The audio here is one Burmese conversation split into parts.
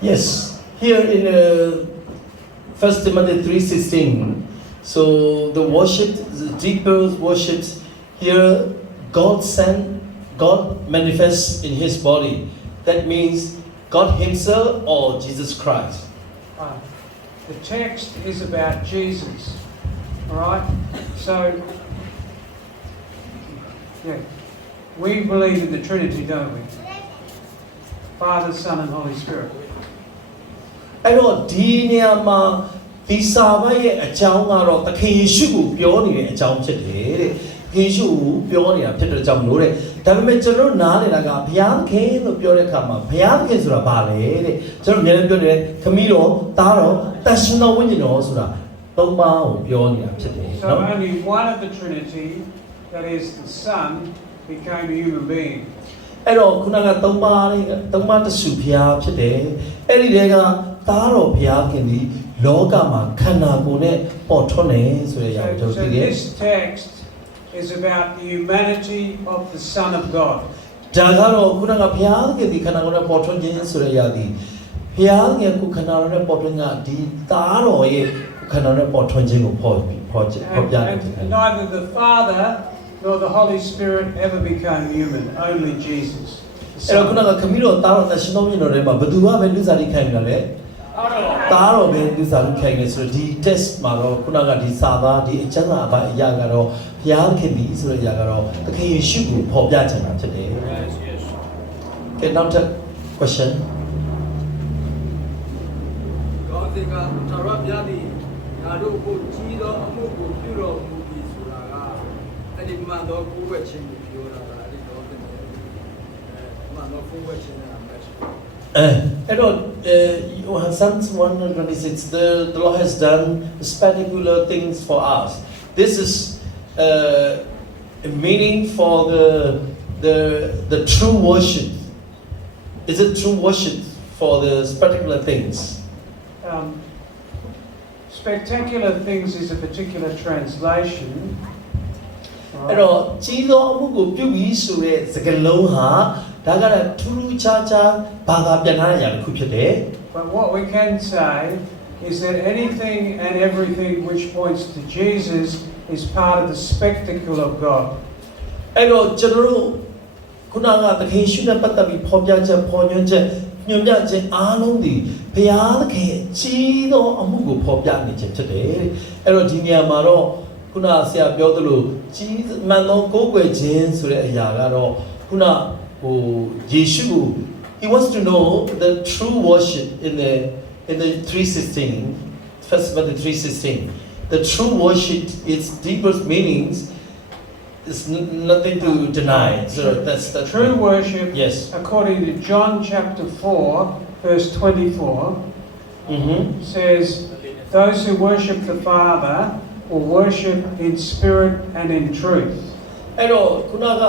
Yes, here in 1 Timothy 3:16, so the worship, the deeper worships, here God manifests in His body. That means God Himself or Jesus Christ. The text is about Jesus, all right? So, yeah, we believe in the Trinity, don't we? Father, Son, and Holy Spirit. အဲ့တော့ဒီနေရာမှာဒီစာပိုက်ရဲ့အကြောင်းကတော့သခင်ယေရှုကိုပြောနေတဲ့အကြောင်းဖြစ်တယ်တဲ့။ယေရှုကိုပြောနေတာဖြစ်တဲ့ကြောင့်လို့တဲ့။ဒါပေမဲ့ကျွန်တော်နားနေတာကဘုရားခင်လို့ပြောတဲ့အခါမှာဘုရားခင်ဆိုတာဘာလဲတဲ့။ကျွန်တော်လည်းပြောတယ်ခမီးတော်သားတော်တန်ရှင်တော်ဝိညာဉ်တော်ဆိုတာသုံးပါးကိုပြောနေတာဖြစ်တယ် So only one of the Trinity, that is the Son, became a human being. အဲ့တော့ခုနကသုံးပါးတဆူဘုရားဖြစ်တယ်။အဲ့ဒီတည်းကသားတော်ဘုရားခင်ဒီလောကမှာခန္ဓာကိုယ်နဲ့ပေါ်ထွန်းနေဆိုတဲ့အရာကိုကျွန်တော်သိတယ် So this text is about the humanity of the Son of God. ဒါကတော့ခုနကဘုရားခင်ဒီခန္ဓာကိုယ်နဲ့ပေါ်ထွန်းခြင်းဆိုတဲ့အရာဒီဘုရားခင်ကိုခန္ဓာကိုယ်နဲ့ပေါ်ထွန်းကဒီသားတော်ရဲ့ခန္ဓာနဲ့ပေါ်ထွန်းခြင်းကိုဖော်ပြတယ် And neither the Father nor the Holy Spirit ever became human, only Jesus. အဲ့တော့ခုနကခမီးတော်သားတော်နဲ့ရှင်တော်မြတ်တော်တွေမှာဘယ်သူမှပဲလူစားတိခိုင်းနေတာလဲသားတော်ပဲလူစားတိခိုင်းနေဆိုတော့ဒီ test မှာတော့ခုနကဒီစာသားဒီအကျမ်းစာအပိုင်းအရာကတော့ဘုရားခင်ဒီဆိုတဲ့အရာကတော့သခင်ယေရှုကိုဖော်ပြချင်တာဖြစ်တယ် Okay, now the question. ကောင်းစဉ်ကသာရပြသည်ငါတို့ကိုကြီးသောအမှုကိုပြုတော်မူသည်ဆိုတာကအဲ့ဒီမှန်သောကိုယ်ဝဲခြင်းကိုပြောတာကအဲ့ဒီတော့မှန်သောကိုယ်ဝဲခြင်းနဲ့အမှတ်ရှိPsalms 126, the Lord has done spectacular things for us. This is a meaning for the true worship. Is it true worship for the spectacular things? Spectacular things is a particular translation. အဲ့တော့ကြီးသောအမှုကိုပြုပြီးဆိုတဲ့စကားလုံးဟာဒါကလည်းထူးထူးခြားခြားဘာသာပြန်ထားတဲ့အရာတစ်ခုဖြစ်တယ် But what we can say is that anything and everything which points to Jesus is part of the spectacle of God. အဲ့တော့ကျွန်တော်တို့ခုနကသခင်ယေရှုနဲ့ပတ်သက်ပြီးဖော်ပြချက်ဖော်ညွှန်းချက်ညွှန်ပြခြင်းအားလုံးဒီဘုရားသခင်ကြီးသောအမှုကိုဖော်ပြနေခြင်းဖြစ်တယ်အဲ့တော့ဒီနေရာမှာတော့ခုနဆရာပြောသလိုကြီးမှန်သောကိုးကွယ်ခြင်းဆိုတဲ့အရာကတော့ခုနဟိုယေရှုကို he wants to know the true worship in the 3:16 1 Timothy 3:16 the true worship its deepest meanings is nothing to deny so that's the true worship. Yes, according to John chapter 4 verse 24 says those who worship the Father will worship in spirit and in truth. အဲ့တော့ခုနက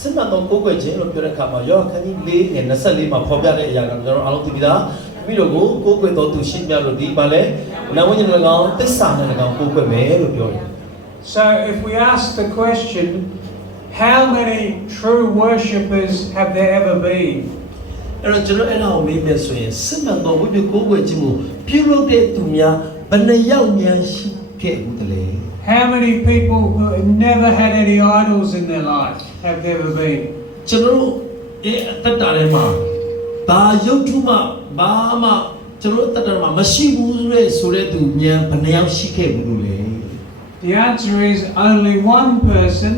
စစ်မှန်သောကိုးကွယ်ခြင်းလို့ပြောတဲ့အခါမှာယောဟန်ခန်းကြီး4 24မှာဖော်ပြတဲ့အရာကကျွန်တော်အားလုံးသိပြီးသားပြီးတော့ကိုးကွယ်တော်သူရှိမြတ်လို့ဒီပါလဲနာဝိညာဉ်တော်ကောင်သစ္စာနဲ့ကောင်ကိုးကွယ်မယ်လို့ပြောတယ် So if we ask the question, how many true worshippers have there ever been? အဲ့တော့ကျွန်တော်အဲ့ဒါကိုမေးမယ်ဆိုရင်စစ်မှန်သောဝိညာဉ်ကိုးကွယ်ခြင်းကိုပြုလုပ်တဲ့သူများဘယ်နှယောက်များရှိခဲ့ဘူးတလဲ How many people who have never had any idols in their life have there ever been? ကျွန်တော်အသက်တာထဲမှာဘာရုပ်ထုမှဘာမှကျွန်တော်အသက်တာမှာမရှိဘူးဆိုတဲ့သူများဘယ်နှယောက်ရှိခဲ့ဘူးလို့လဲ The answer is only one person.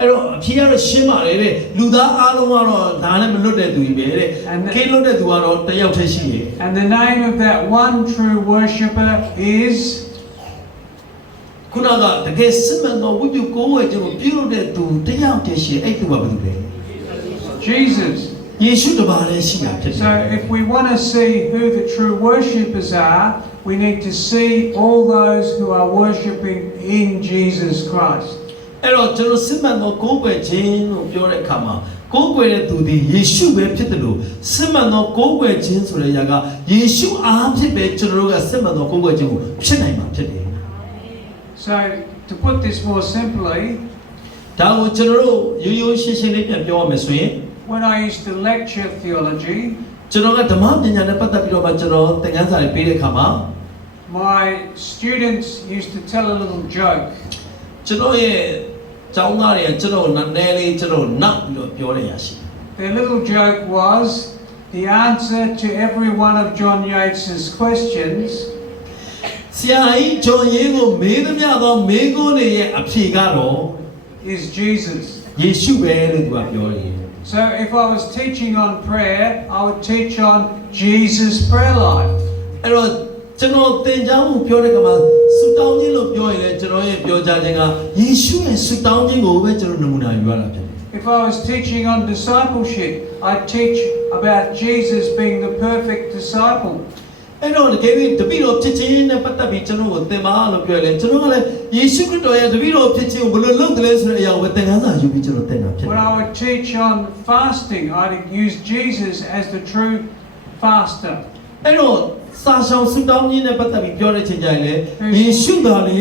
အဲ့တော့အဖြေကတော့ရှင်းပါတယ်တဲ့လူသားအားလုံးကတော့ဒါနဲ့မလွတ်တဲ့သူကြီးပဲတဲ့ကိလွတ်တဲ့သူကတော့တစ်ယောက်တည်းရှိတယ် And the name of that one true worshipper is ခုနကတကယ်စစ်မှန်သောဝိပုကိုးဝဲခြင်းကိုပြုလုပ်တဲ့သူတစ်ယောက်တည်းရှိအဲ့သူကဘယ်သူလဲ Jesus. ယေရှုတပါးလည်းရှိတာဖြစ်တယ် So if we want to see who the true worshippers are, we need to see all those who are worshiping in Jesus Christ. အဲ့တော့ကျွန်တော်စစ်မှန်သောကိုးကွယ်ခြင်းလို့ပြောတဲ့အခါမှာကိုးကွယ်တဲ့သူဒီယေရှုပဲဖြစ်တယ်လို့စစ်မှန်သောကိုးကွယ်ခြင်းဆိုတဲ့အရာကယေရှုအားဖြင့်ပဲကျွန်တော်တို့ကစစ်မှန်သောကိုးကွယ်ခြင်းကိုဖြစ်နိုင်မှာဖြစ်တယ် So to put this more simply, ဒါကိုကျွန်တော်တို့ရိုးရိုးရှင်းရှင်းလေးပြန်ပြောရမယ်ဆိုရင် when I used to lecture theology, ကျွန်တော်ကဓမ္မပညာနဲ့ပတ်သက်ပြီးတော့မှကျွန်တော်သင်ခန်းစာတွေပေးတဲ့အခါမှာ my students used to tell a little joke. ကျွန်တော်ရဲ့ကျောင်းသားတွေကကျွန်တော်နည်းနည်းလေးကျွန်တော်နောက်ပြီးတော့ပြောရရှိတယ် Their little joke was the answer to every one of John Yates's questions ဆရာကြီးဂျွန်ရေးကိုမေးသမျှသောမေးခွန်းတွေရဲ့အဖြေကတော့ is Jesus. ယေရှုပဲလို့သူကပြောတယ် So if I was teaching on prayer, I would teach on Jesus' prayer life. အဲ့တော့ကျွန်တော်သင်ကြားမှုပြောတဲ့အခါမှာဆုတောင်းခြင်းလို့ပြောရင်လည်းကျွန်တော်ရဲ့ပြောကြားခြင်းကယေရှုရဲ့ဆုတောင်းခြင်းကိုပဲကျွန်တော်နမူနာယူရတာဖြစ်တယ် If I was teaching on discipleship, I'd teach about Jesus being the perfect disciple. အဲ့တော့တကယ်ပြီးတပည့်တော်ဖြစ်ခြင်းနဲ့ပတ်သက်ပြီးကျွန်တော်ကိုသင်ပါလို့ပြောရင်ကျွန်တော်ကလည်းယေရှုခရစ်တော်ရဲ့တပည့်တော်ဖြစ်ခြင်းကိုဘယ်လိုလုပ်တယ်လဲဆိုတဲ့အရာကိုသင်ခန်းစာယူပြီးကျွန်တော်သင်တာဖြစ်တယ် When I would teach on fasting, I'd use Jesus as the true faster. အဲ့တော့စာရှောင်ဆုတောင်းခြင်းနဲ့ပတ်သက်ပြီးပြောတဲ့ချိန်ကျရင်လေယေရှုတော်လေ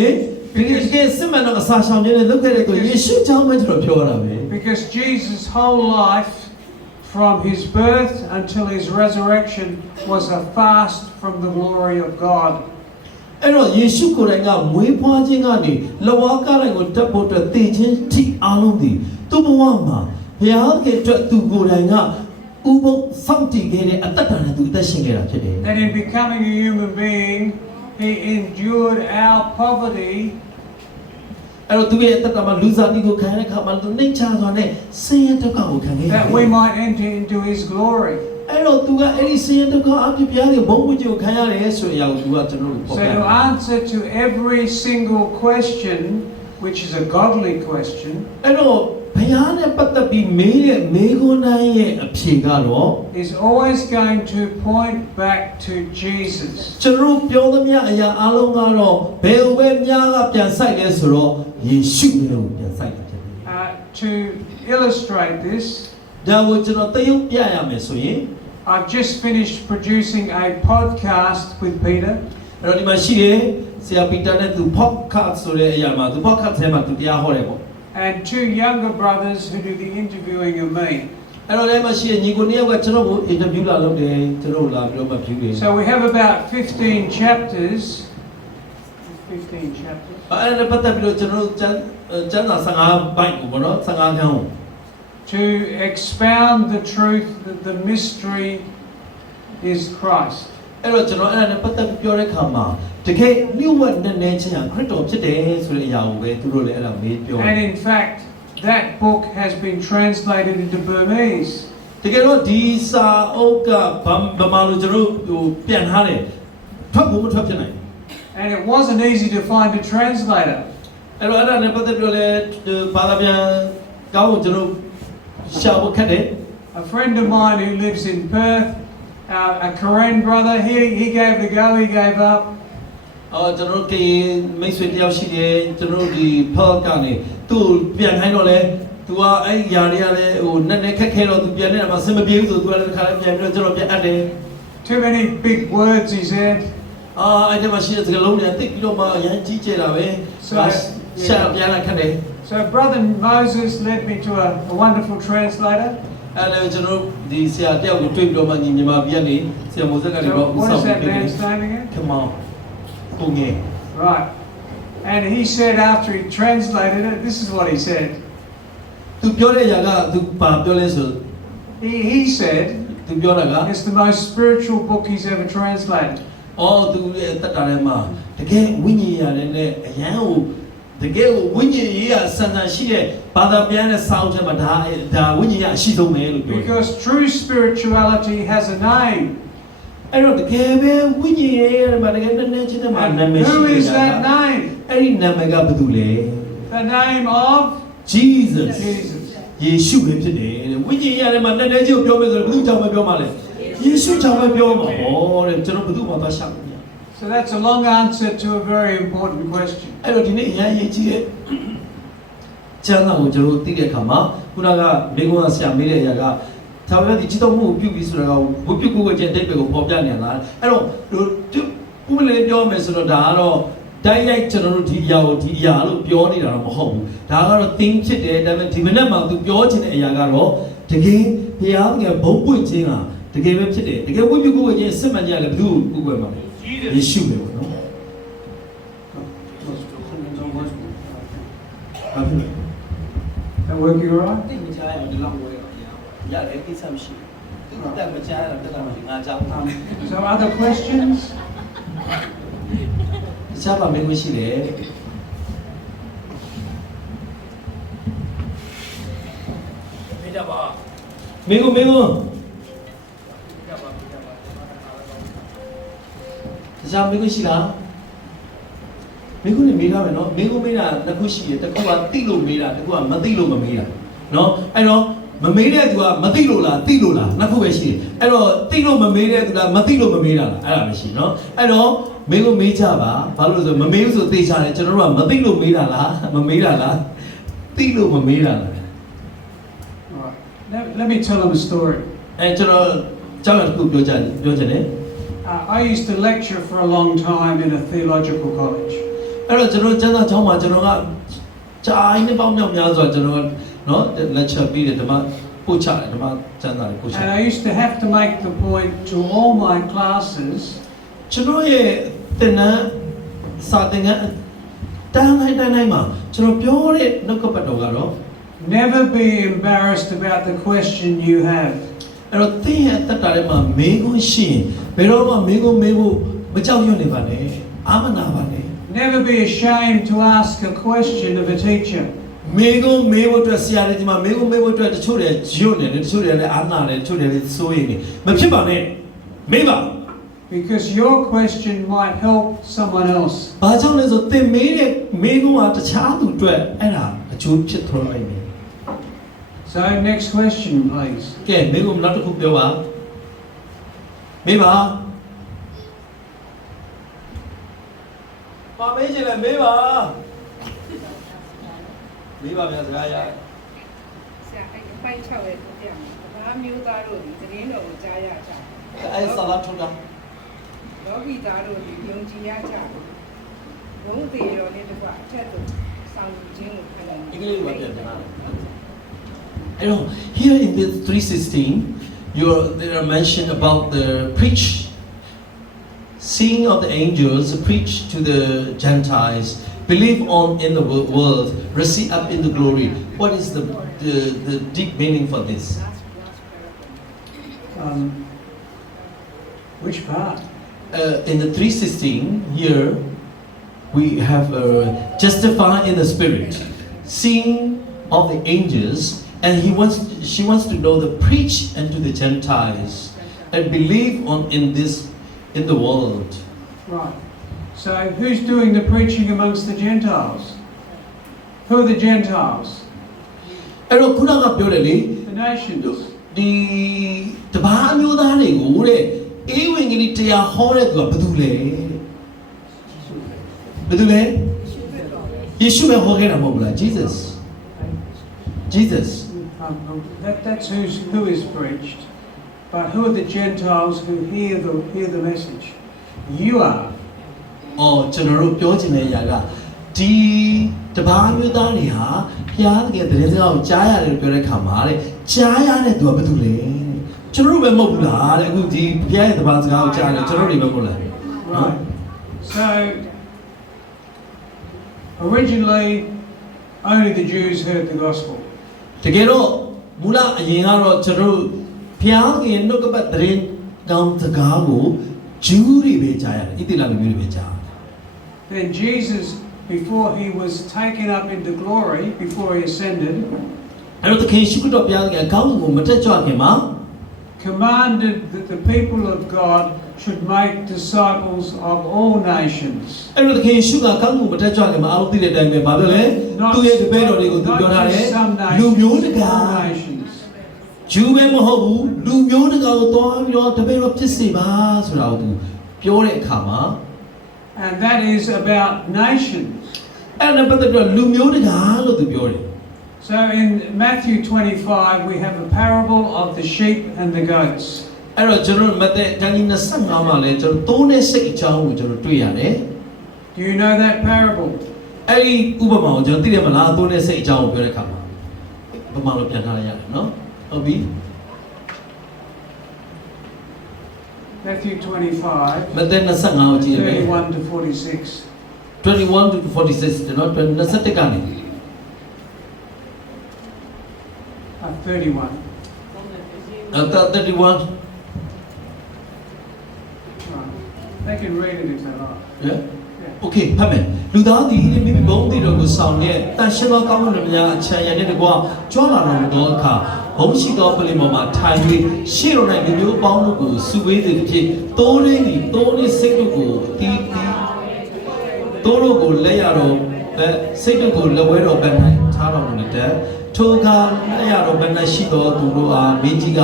ဒီကဲစစ်မှန်တော့စာရှောင်ခြင်းနဲ့လုပ်ခဲ့တဲ့သူယေရှုကြောင့်ပဲကျွန်တော်ပြောရတာပဲ Because Jesus' whole life, from his birth until his resurrection, was a fast from the glory of God. အဲ့တော့ယေရှုကိုယ်တိုင်ကမွေးဖွားခြင်းကနေလဝါကားတိုင်းကိုတက်ဖို့အတွက်တည်ခြင်းထိအားလုံးဒီသူ့ဘဝမှာဘုရားကအတွက်သူကိုယ်တိုင်ကဥပုံစောင့်တည်ခဲ့တဲ့အတ္တတန်နဲ့သူအသက်ရှင်ခဲ့တာဖြစ်တယ် And in becoming a human being, he endured our poverty. အဲ့တော့သူရဲ့အတ္တမှာလူစားတိကိုခံရတဲ့အခါမှာသူနှိမ့်ချစွာနဲ့ဆင်းရဲဒုက္ခကိုခံခဲ့ရတယ် That we might enter into his glory. အဲ့တော့သူကအဲ့ဒီဆင်းရဲဒုက္ခအဖြစ်ပြားတဲ့ဘုံဝင်ကိုခံရတယ်ဆိုတဲ့အရာကိုသူကကျွန်တော်တို့ပေါ် So ပြတယ် to answer to every single question, which is a godly question, အဲ့တော့ဘုရားနဲ့ပတ်သက်ပြီးမေးတဲ့မေးခွန်းတိုင်းရဲ့အဖြေကတော့ is always going to point back to Jesus. ကျွန်တော်ပြောသမျှအရာအလုံးကတော့ဘယ်လိုပဲများကပြန်ဆိုင်လဲဆိုတော့ယေရှုကိုပြန်ဆိုင်တာဖြစ်တယ် To illustrate this, ဒါကိုကျွန်တော်သရုပ်ပြရမယ်ဆိုရင် I've just finished producing a podcast with Peter. အဲ့တော့ဒီမှာရှိတယ်ဆရာပီတာနဲ့သူ podcast ဆိုတဲ့အရာမှာသူ podcast ထဲမှာသူတရားဟောတယ်ပေါ့ And two younger brothers who do the interviewing of me. အဲ့တော့လည်းမရှိညီကိုနှစ်ယောက်ကကျွန်တော်ကို interview လာလုပ်တယ်ကျွန်တော်လာပြီးတော့မှဖြူတယ် So we have about 15 chapters. 15 chapters. အဲ့ဒါပတ်သက်ပြီးတော့ကျွန်တော်ကျမ်းစာ15ပိုက်ကိုပေါ့နော်15ခန်းကို To expound the truth that the mystery is Christ. အဲ့တော့ကျွန်တော်အဲ့ဒါနဲ့ပတ်သက်ပြီးပြောတဲ့အခါမှာတကယ်လျှို့ဝှက်နဲ့နေချင်းဟာခရစ်တော်ဖြစ်တယ်ဆိုတဲ့အရာကိုပဲသူတို့လည်းအဲ့ဒါမေးပြော And in fact, that book has been translated into Burmese. တကယ်တော့ဒီစာအုပ်ကဗမာလိုကျွန်တော်ဟိုပြန်ထားတယ်ထွက်ဖို့မထွက်ဖြစ်နိုင် And it wasn't easy to find a translator. အဲ့တော့အဲ့ဒါနဲ့ပတ်သက်ပြီးတော့လည်းဘာသာပြန်ကောင်းကိုကျွန်တော်ရှာဖို့ခက်တယ် A friend of mine who lives in Perth, a Karen brother, he gave the go, he gave up. ကျွန်တော်ကမိတ်ဆွေတယောက်ရှိတယ်ကျွန်တော်ဒီ Perth ကနေသူ့ပြန်ခိုင်းတော့လဲသူကအဲ့ဒီຢာတွေကလည်းဟိုနက်နက်ခက်ခဲတော့သူပြန်နေတာမှစင်မပြေဘူးဆိုသူကလည်းတစ်ခါလည်းပြန်ပြီးတော့ကျွန်တော်ပြန်အပ်တယ် Too many big words, he said. အဲ့ဒီမှာရှိတဲ့စကားလုံးတွေတိတ်ပြီးတော့မှအရင်ကြီးကျယ်တာပဲရှာပြန်လာခက်တယ် So Brother Moses led me to a wonderful translator. အဲ့လည်းကျွန်တော်ဒီဆရာတယောက်ကိုတွေ့ပြီးတော့မှညီမြန်မာပြည်ကနေဆရာမိုးဆက်ကနေတော့ So ဦး what ဆောင် is ပြီး that တယ် man's name again? Come on ကိုငယ် Right. And he said after he translated it, this is what he said. သူပြောတဲ့အရာကသူပါပြောလဲဆို He said သူပြောတာက it's the most spiritual book he's ever translated. သူရဲ့တက်တာထဲမှာတကယ်ဝိညာဉ်ရတယ်နဲ့အရန်ကိုတကယ်ကိုဝိညာဉ်ရေးရဆန်ဆန်ရှိတဲ့ဘာသာပြန်တဲ့စာအုပ်ထဲမှာဒါဝိညာဉ်ရအရှိဆုံးပဲလို့ပြောတယ် Because true spirituality has a name. အဲ့တော့တကယ်ပဲဝိညာဉ်ရေးရမှာတကယ်နဲ့ချင်းတဲ့မှာနာမည်ရှိ Who တယ် is that name? အဲ့ဒီနာမည်ကဘာတူလဲ The name of Jesus Jesus. ယေရှုပဲဖြစ်တယ်တဲ့ဝိညာဉ်ရတယ်မှာနဲ့ချင်းကိုပြောမယ်ဆိုတော့ဘယ်သူကြောင့်ပဲပြောမှာလဲယေရှုကြောင့်ပဲပြောမှာဟောတဲ့ကျွန်တော်ဘယ်သူမှသွားရှောက်မရ So that's a long answer to a very important question. အဲ့တော့ဒီနေ့အရင်ရေးကြည့်တဲ့ကျမ်းစာကိုကျွန်တော်သိတဲ့အခါမှာခုနကမိကွန်းကဆရာမေးတဲ့အရာကသာဝရဒီจิตတော်မှုကိုပြုပြီးဆိုတာကဝိပုကိုယ်ခြင်းတိတ်ပဲကိုပေါ်ပြနေလားအဲ့တော့ပုံမှန်လေးပြောမယ်ဆိုတော့ဒါကတော့ တိုင်းရိုက်ကျွန်တော်တို့ဒီအရာကိုဒီအရာလို့ပြောနေတာတော့မဟုတ်ဘူးဒါကတော့ thing ဖြစ်တယ်ဒါပေမဲ့ဒီမနေ့မှသူပြောချင်တဲ့အရာကတော့တကယ်ဘုရားကဘုံပွင့်ခြင်းကတကယ်ပဲဖြစ်တယ်တကယ်ဝိပုကိုယ်ချင်းစစ်မှန်ကြတယ်ဘယ်သူ့ကိုကိုယ်ပဲမှာယေရှုပဲပေါ့နော်ဟုတ်ပြီ That working all right? တိတ်မချားရအောင်ဒီလောက်ဝဲတော့ရတယ်ကိစ္စမရှိဘူးတက်မချားရတော့တက်တာမရှိငါကြောက် So other questions? တခြားပါမင်းမရှိလေ ပြကြပါ မင်းကိုတခြားမင်းကိုရှိလားမင်းကိုနေမေးထားမယ်နော်မင်းကိုမေးတာတစ်ခုရှိတယ်တစ်ခုကသိလို့မေးတာတစ်ခုကမသိလို့မမေးတာနော်အဲ့တော့မမေးတဲ့သူကမသိလို့လားသိလို့လားနှစ်ခုပဲရှိတယ်အဲ့တော့သိလို့မမေးတဲ့သူကမသိလို့မမေးတာလားအဲ့ဒါပဲရှိနော်အဲ့တော့မင်းကိုမေးကြပါဘာလို့လဲဆိုမမေးဘူးဆိုသိချတယ်ကျွန်တော်တို့ကမသိလို့မေးတာလားမမေးတာလားသိလို့မမေးတာလား All right. Let me tell them a story. အဲကျွန်တော်ကြောက်ရတစ်ခုပြောချင်တယ် I used to lecture for a long time in a theological college. အဲ့တော့ကျွန်တော်ကျမ်းစာကျောင်းမှာကျွန်တော်ကဂျာင်းနဲ့ပေါင်းမြောက်များစွာကျွန်တော်နော် lecture ပြီးတယ်ဓမ္မပို့ချတယ်ဓမ္မကျမ်းစာတွေပို့ချ And I used to have to make the point to all my classes ကျွန်တော်ရဲ့သင်တန်းစာသင်ခန်းတန်းတိုင်းမှာကျွန်တော်ပြောတဲ့နှုတ်ကပတ်တော်ကတော့ never be embarrassed about the question you have. အဲ့တော့သင်ရဲ့တက်တာထဲမှာမေးခွန်းရှိရင်ဘယ်တော့မှမေးခွန်းမေးဖို့မကြောက်ရွံ့နေပါနဲ့အာမနာပါနဲ့ Never be ashamed to ask a question of a teacher. မေးခွန်းမေးဖို့အတွက်ဆရာတွေဒီမှာမေးခွန်းမေးဖို့အတွက်တချို့တွေညွတ်နေတယ်တချို့တွေလည်းအာနာတယ်တချို့တွေလည်းစိုးရိမ်နေမဖြစ်ပါနဲ့မေးပါ Because your question might help someone else. ဘာကြောင့်လဲဆိုသင်မေးတဲ့မေးခွန်းကတခြားသူအတွက်အဲ့ဒါအကျိုးဖြစ်ထွန်းလိုက်တယ် So next question, please. ကဲမေးခွန်းနောက်တစ်ခုပြောပါမေးပါပါမေးချင်လဲမေးပါမေးပါဗျာစကားရ ဆရာအဲ့အပိုင်း6ရဲ့တရားဘာမျိုးသားတို့ဒီသတင်းတော်ကိုကြားရကြတယ် အဲ့ဆလာထုတ်တာ လောကီသားတို့ဒီယုံကြည်ရကြတယ်ဘုံသေးတော်နဲ့တကွအထက်သို့ဆောင်ယူခြင်းကိုခံတယ် အင်္ဂလိပ်လိုပြန်ပြန်လာအဲ့တော့ here in this 316 there are mention about the preach seeing of the angels preach to the Gentiles believe on in the world receive up in the glory what is the deep meaning for this Which part? in the 316 here we have justify in the spirit seeing of the angels and she wants to know the preach unto the Gentiles and believe on in the world Right. So who's doing the preaching amongst the Gentiles? Who are the Gentiles? အဲ့တော့ခုနကပြောတယ်လေ The nations. ဒီတပါးအမျိုးသားတွေကိုတဲ့အေးဝင်ကြီးတရားဟောတဲ့သူကဘယ်သူလဲဘယ်သူလဲယေရှုပဲဟောခဲ့တာမဟုတ်ဘူးလား Jesus That's who is preached. But who are the Gentiles who hear the message? You are. အော်ကျွန်တော်တို့ပြောချင်တဲ့အရာကဒီတပါးမျိုးသားတွေဟာဘုရားသခင်သတင်းစကားကိုကြားရတယ်လို့ပြောတဲ့ခါမှာတဲ့ကြားရတဲ့သူကဘယ်သူလဲကျွန်တော်တို့ပဲမဟုတ်ဘူးလားတဲ့အခုဒီဘုရားရဲ့တပါးစကားကိုကြားတယ်ကျွန်တော်တို့တွေပဲမဟုတ်လား Right. So originally only the Jews heard the gospel. တကယ်တော့မူလအရင်ကတော့ကျွန်တော်တို့ဘုရားသခင်နှုတ်ကပတ်သတင်းကောင်းစကားကိုဂျူးတွေပဲကြားရတယ်ဣသရေလလူမျိုးတွေပဲကြား Then Jesus, before he was taken up into glory, before he ascended, အဲ့တော့သခင်ရှိခိုးတော်ဘုရားသခင်အကောင်းဆုံးကိုမတက်ကြွခင်မှာ commanded that the people of God should make disciples of all nations. အဲ့တော့သခင်ရှိခိုးကကောင်းဆုံးမတက်ကြွခင်မှာအားလုံးသိတဲ့အတိုင်းပဲဘာပြောလဲသူ့ရဲ့တပည့်တော်တွေကိုသူပြောထားတယ်လူမျိုးတကာ all nations. ဂျူးပဲမဟုတ်ဘူးလူမျိုးတကာကိုသွားပြီးတော့တပည့်တော်ဖြစ်စေပါဆိုတာကိုသူပြောတဲ့အခါမှာ And that is about nations. အဲ့ဒါပတ်သက်ပြီးတော့လူမျိုးတကာလို့သူပြောတယ် So in Matthew 25, we have a parable of the sheep and the goats. အဲ့တော့ကျွန်တော်မသက်တန်ကြီး25မှာလဲကျွန်တော်သုံးတဲ့စိတ်အကြောင်းကိုကျွန်တော်တွေ့ရတယ် Do you know that parable? အဲ့ဒီဥပမာကိုကျွန်တော်သိတယ်မလားအသွင်းနဲ့စိတ်အကြောင်းကိုပြောတဲ့အခါမှာဥပမာလို့ပြန်ထားလိုက်ရတယ်နော်ဟုတ်ပြီ Matthew 25, မဿဲ25ကိုကြည့်ရမယ် 31 to 46. 21 to 46ကျွန်တော်21ကနေ 31. 31 They can read it if they like. yeah okay ဖတ်မယ်လူသားသည်မိမိဘုံတည်တော်ကိုဆောင်တဲ့တန်ရှင်းသောကောင်းကင်များအချမ်းရတဲ့တကွာကြွလာတော်မူသောအခါဘုံရှိသောပလင်ပေါ်မှာထိုင်၍ရှေ့တော်၌လူမျိုးပေါင်းတို့ကိုစုဝေးသည်ဖြစ်တိုးရင်းသည်တိုးရင်းစိတ်တို့ကိုတီးတိုးတို့ကိုလက်ရတော်စိတ်တို့ကိုလက်ဝဲတော်ဘက်၌ထားတော်မူတဲ့ထိုကလက်ရတော်ဘက်၌ရှိသောသူတို့အားမင်းကြီးက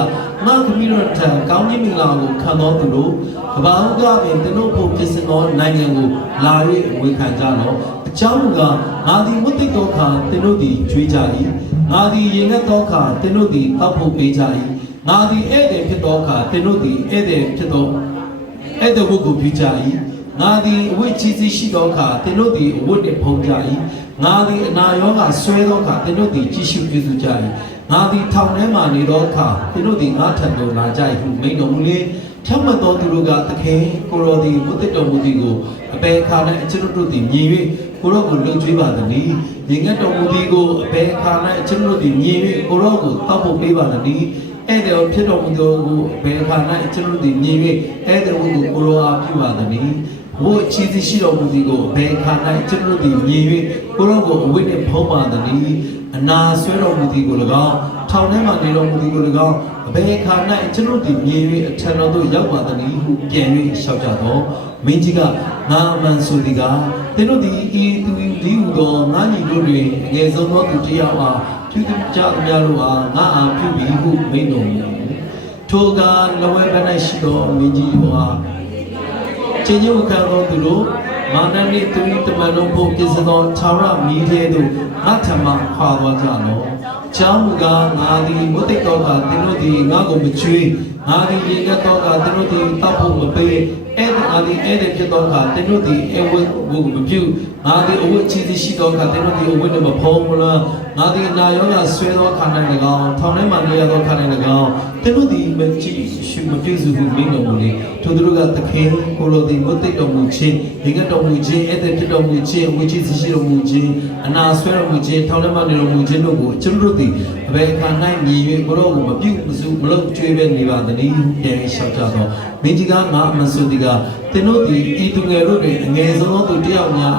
ငါခမည်းတော်ထံကောင်းကြီးမင်္ဂလာကိုခံတော်သူတို့ကဘာဟုကပင်သင်တို့ဖို့ဖြစ်စဉ်သောနိုင်ငံကိုလာ၍ဝေခံကြတော့အကြောင်းကငါသည်ဝတ်သိသောအခါသင်တို့သည်ကြွေးကြ၏ငါသည်ရင်ငတ်သောအခါသင်တို့သည်တောက်ဖို့ပေးကြ၏ငါသည်ဧည့်သည်ဖြစ်သောအခါသင်တို့သည်ဧည့်သည်ဖြစ်သောဧည့်သည်ဝတ်ကိုပြုကြ၏ငါသည်အဝတ်ကြီးစီးရှိသောအခါသင်တို့သည်အဝတ်နှင့်ဖုံးကြ၏ငါသည်အနာရောဂါဆွဲသောအခါသင်တို့သည်ကြည်ရှုပြုစုကြ၏ငါသည်ထောင်ထဲမှနေသောအခါသင်တို့သည်ငါထံသို့လာကြ၏ဟုမိန့်တော်မူလေဖြောင့်မတ်သောသူတို့ကသခင်ကိုရောသည်ဝတ်တော်မူသည်ကိုအပေခါ၌အကျွန်ုပ်တို့သည်မြင်၍ကိုရောကိုလှုပ်ကြွေးပါသည်။ရင်ငတ်တော်မူသည်ကိုအပေခါ၌အကျွန်ုပ်တို့သည်မြင်၍ကိုရောကိုတောက်ဖို့ပေးပါသည်။ဧည့်သည်ဖြစ်တော်မူသောကိုအပေခါ၌အကျွန်ုပ်တို့သည်မြင်၍ဧည့်သည်ကိုကိုရောအားပြုပါသည်။ဘို့ချီးရှိတော်မူသည်ကိုအပေခါ၌ကျွန်ုပ်တို့သည်မြင်၍ကိုရောကိုအဝိနှင့်ဖုံးပါသည်။အနာဆွဲတော်မူသည်ကို၎င်းထောင်ထဲမှနေတော်မူသည်ကို၎င်းအဘေခါ၌ကျွန်ုပ်သည်မြင်၍အထံတော်သို့ရောက်ပါသည်ဟုပြန်၍လျှောက်ကြတော့မင်းကြီးကငါအမှန်ဆိုသည်ကသင်တို့သည်ဤသူဒီဟုသောငါညီတို့တွင်အငယ်ဆုံးသောသူတစ်ယောက်အားပြုသကြသမျှတို့အားငါအားပြုပြီးဟုမိန့်တော်မူထိုကလဝဲဘက်၌ရှိသောမင်းကြီးတို့အားချင်းချင်းခံသောသူတို့မာနနှင့်သူ၏တမန်တို့ဖို့ပြည့်စုံသောခြာရမီးထဲသို့ငါထံမှခွာသွားကြလောချောင်းမူကားငါသည်မုတ်တိတ်တော်ကသင်တို့သည်ငါကိုမချွေးငါသည်ရေကတော်ကသင်တို့သည်တောက်ဖို့မပေးအဲ့ဒါငါသည်အဲ့ဒီဖြစ်တော်ကသင်တို့သည်အဝတ်ကိုမပြုငါသည်အဝတ်ချီသည်ရှိတော်ကသင်တို့သည်အဝတ်နှင့်မဖုံးမလားငါသည်နာရောဂါဆွဲသောခါ၌၎င်းထောင်ထဲမှနေရသောခါ၌၎င်းသင်တို့သည်မကြည့်ရှုမပြည့်စုံဟုမိန့်တော်မူလေထိုသူတို့ကသခင်ကိုလိုသည်မုတ်တိတ်တော်မူခြင်းရေကတော်မူခြင်းအဲ့ဒီဖြစ်တော်မူခြင်းအဝတ်ချီသည်ရှိတော်မူခြင်းအနာဆွဲတော်မူခြင်းထောင်ထဲမှနေတော်မူခြင်းတို့ကိုကျွန်တို့သည်အဘယ်ခါ၌မြည်၍ကိုရောကိုမပြုမစုမလုပ်ကြွေးပဲနေပါသည်ဟုပြန်လျှောက်ကြတော့မင်းကြီးကငါအမှန်ဆိုသည်ကသင်တို့သည်ဤသူငယ်တို့တွင်အငယ်ဆုံးသောသူတစ်ယောက်များ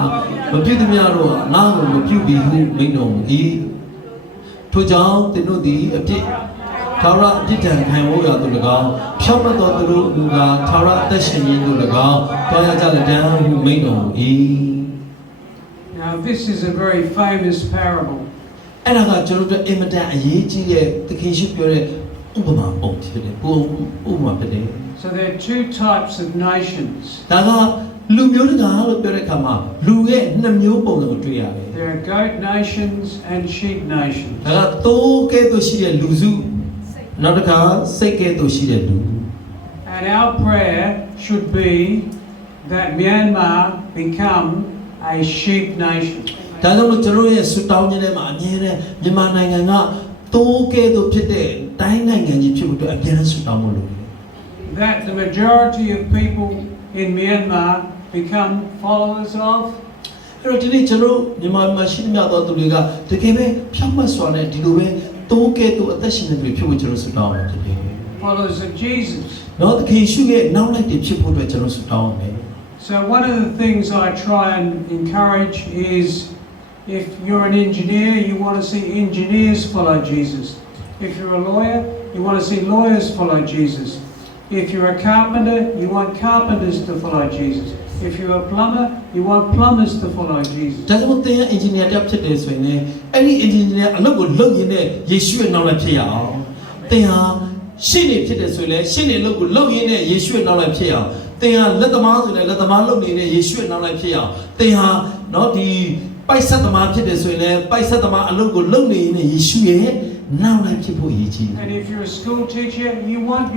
မပြုသည်များတို့ငါ့ကိုမပြုပြီးဟုမိန့်တော်မူ၏ထိုကြောင့်သင်တို့သည်အပြစ်ထာဝရအပြစ်ဒဏ်ခံဖို့ရသူ၎င်းဖြောင့်မတ်သောသူတို့မူကားထာဝရအသက်ရှင်ခြင်းသူ၎င်းတွားရကြလက်တန်းဟုမိန့်တော်မူ၏ Now this is a very famous parable. အဲ့ဒါကကျွန်တော်တို့အင်မတန်အရေးကြီးတဲ့သခင်ရှိပြောတဲ့ဥပမာပုံဖြစ်တယ်ပုံဥပမာဖြစ်တယ် So there are two types of nations. ဒါကလူမျိုးတကာလို့ပြောတဲ့အခါမှာလူရဲ့နှစ်မျိုးပုံစံကိုတွေ့ရတယ် There are goat nations and sheep nations. ဒါကတိုးကဲ့သို့ရှိတဲ့လူစုနောက်တစ်ခါစိတ်ကဲ့သို့ရှိတဲ့လူ And our prayer should be that Myanmar become a sheep nation. ဒါကြောင့်မို့ကျွန်တော်ရဲ့ဆူတောင်းခြင်းထဲမှာအမြဲတမ်းမြန်မာနိုင်ငံကတိုးကဲ့သို့ဖြစ်တဲ့တိုင်းနိုင်ငံကြီးဖြစ်ဖို့အတွက်အမြဲတမ်းဆူတောင်းဖို့လိုတယ် That the majority of people in Myanmar become followers of. အဲ့တော့ဒီနေ့ကျွန်တော်မြန်မာမှာရှိနေသောသူတွေကတကယ်ပဲဖြောင့်မတ်စွာနဲ့ဒီလိုပဲတိုးကဲ့သို့အသက်ရှင်နေပြီဖြစ်ဖို့ကျွန်တော်ဆူတောင်းရတယ် Followers of Jesus. နော်သခင်ရှိရဲ့နောက်လိုက်တွေဖြစ်ဖို့အတွက်ကျွန်တော်ဆူတောင်းရတယ် So one of the things I try and encourage is if you're an engineer, you want to see engineers follow Jesus. If you're a lawyer, you want to see lawyers follow Jesus. If you're a carpenter, you want carpenters to follow Jesus. If you're a plumber, you want plumbers to follow Jesus. ဒါကြောင့်သင်ရဲ့ engineer တက်ဖြစ်တယ်ဆိုရင်လည်းအဲ့ဒီ engineer အလုပ်ကိုလုပ်ရင်းနဲ့ယေရှုရဲ့နောက်လိုက်ဖြစ်ရအောင်သင်ဟာရှင်းနေဖြစ်တယ်ဆိုရင်လည်းရှင်းနေအလုပ်ကိုလုပ်ရင်းနဲ့ယေရှုရဲ့နောက်လိုက်ဖြစ်ရအောင်သင်ဟာလက်သမားဆိုရင်လည်းလက်သမားလုပ်နေတဲ့ယေရှုရဲ့နောက်လိုက်ဖြစ်ရအောင်သင်ဟာเนาะဒီပိုက်ဆက်သမားဖြစ်တယ်ဆိုရင်လည်းပိုက်ဆက်သမားအလုပ်ကိုလုပ်နေရင်းနဲ့ယေရှုရဲ့ နောက်လိုက်ဖြစ်ဖို့အရေးကြီးတယ် And if you're a school teacher, you want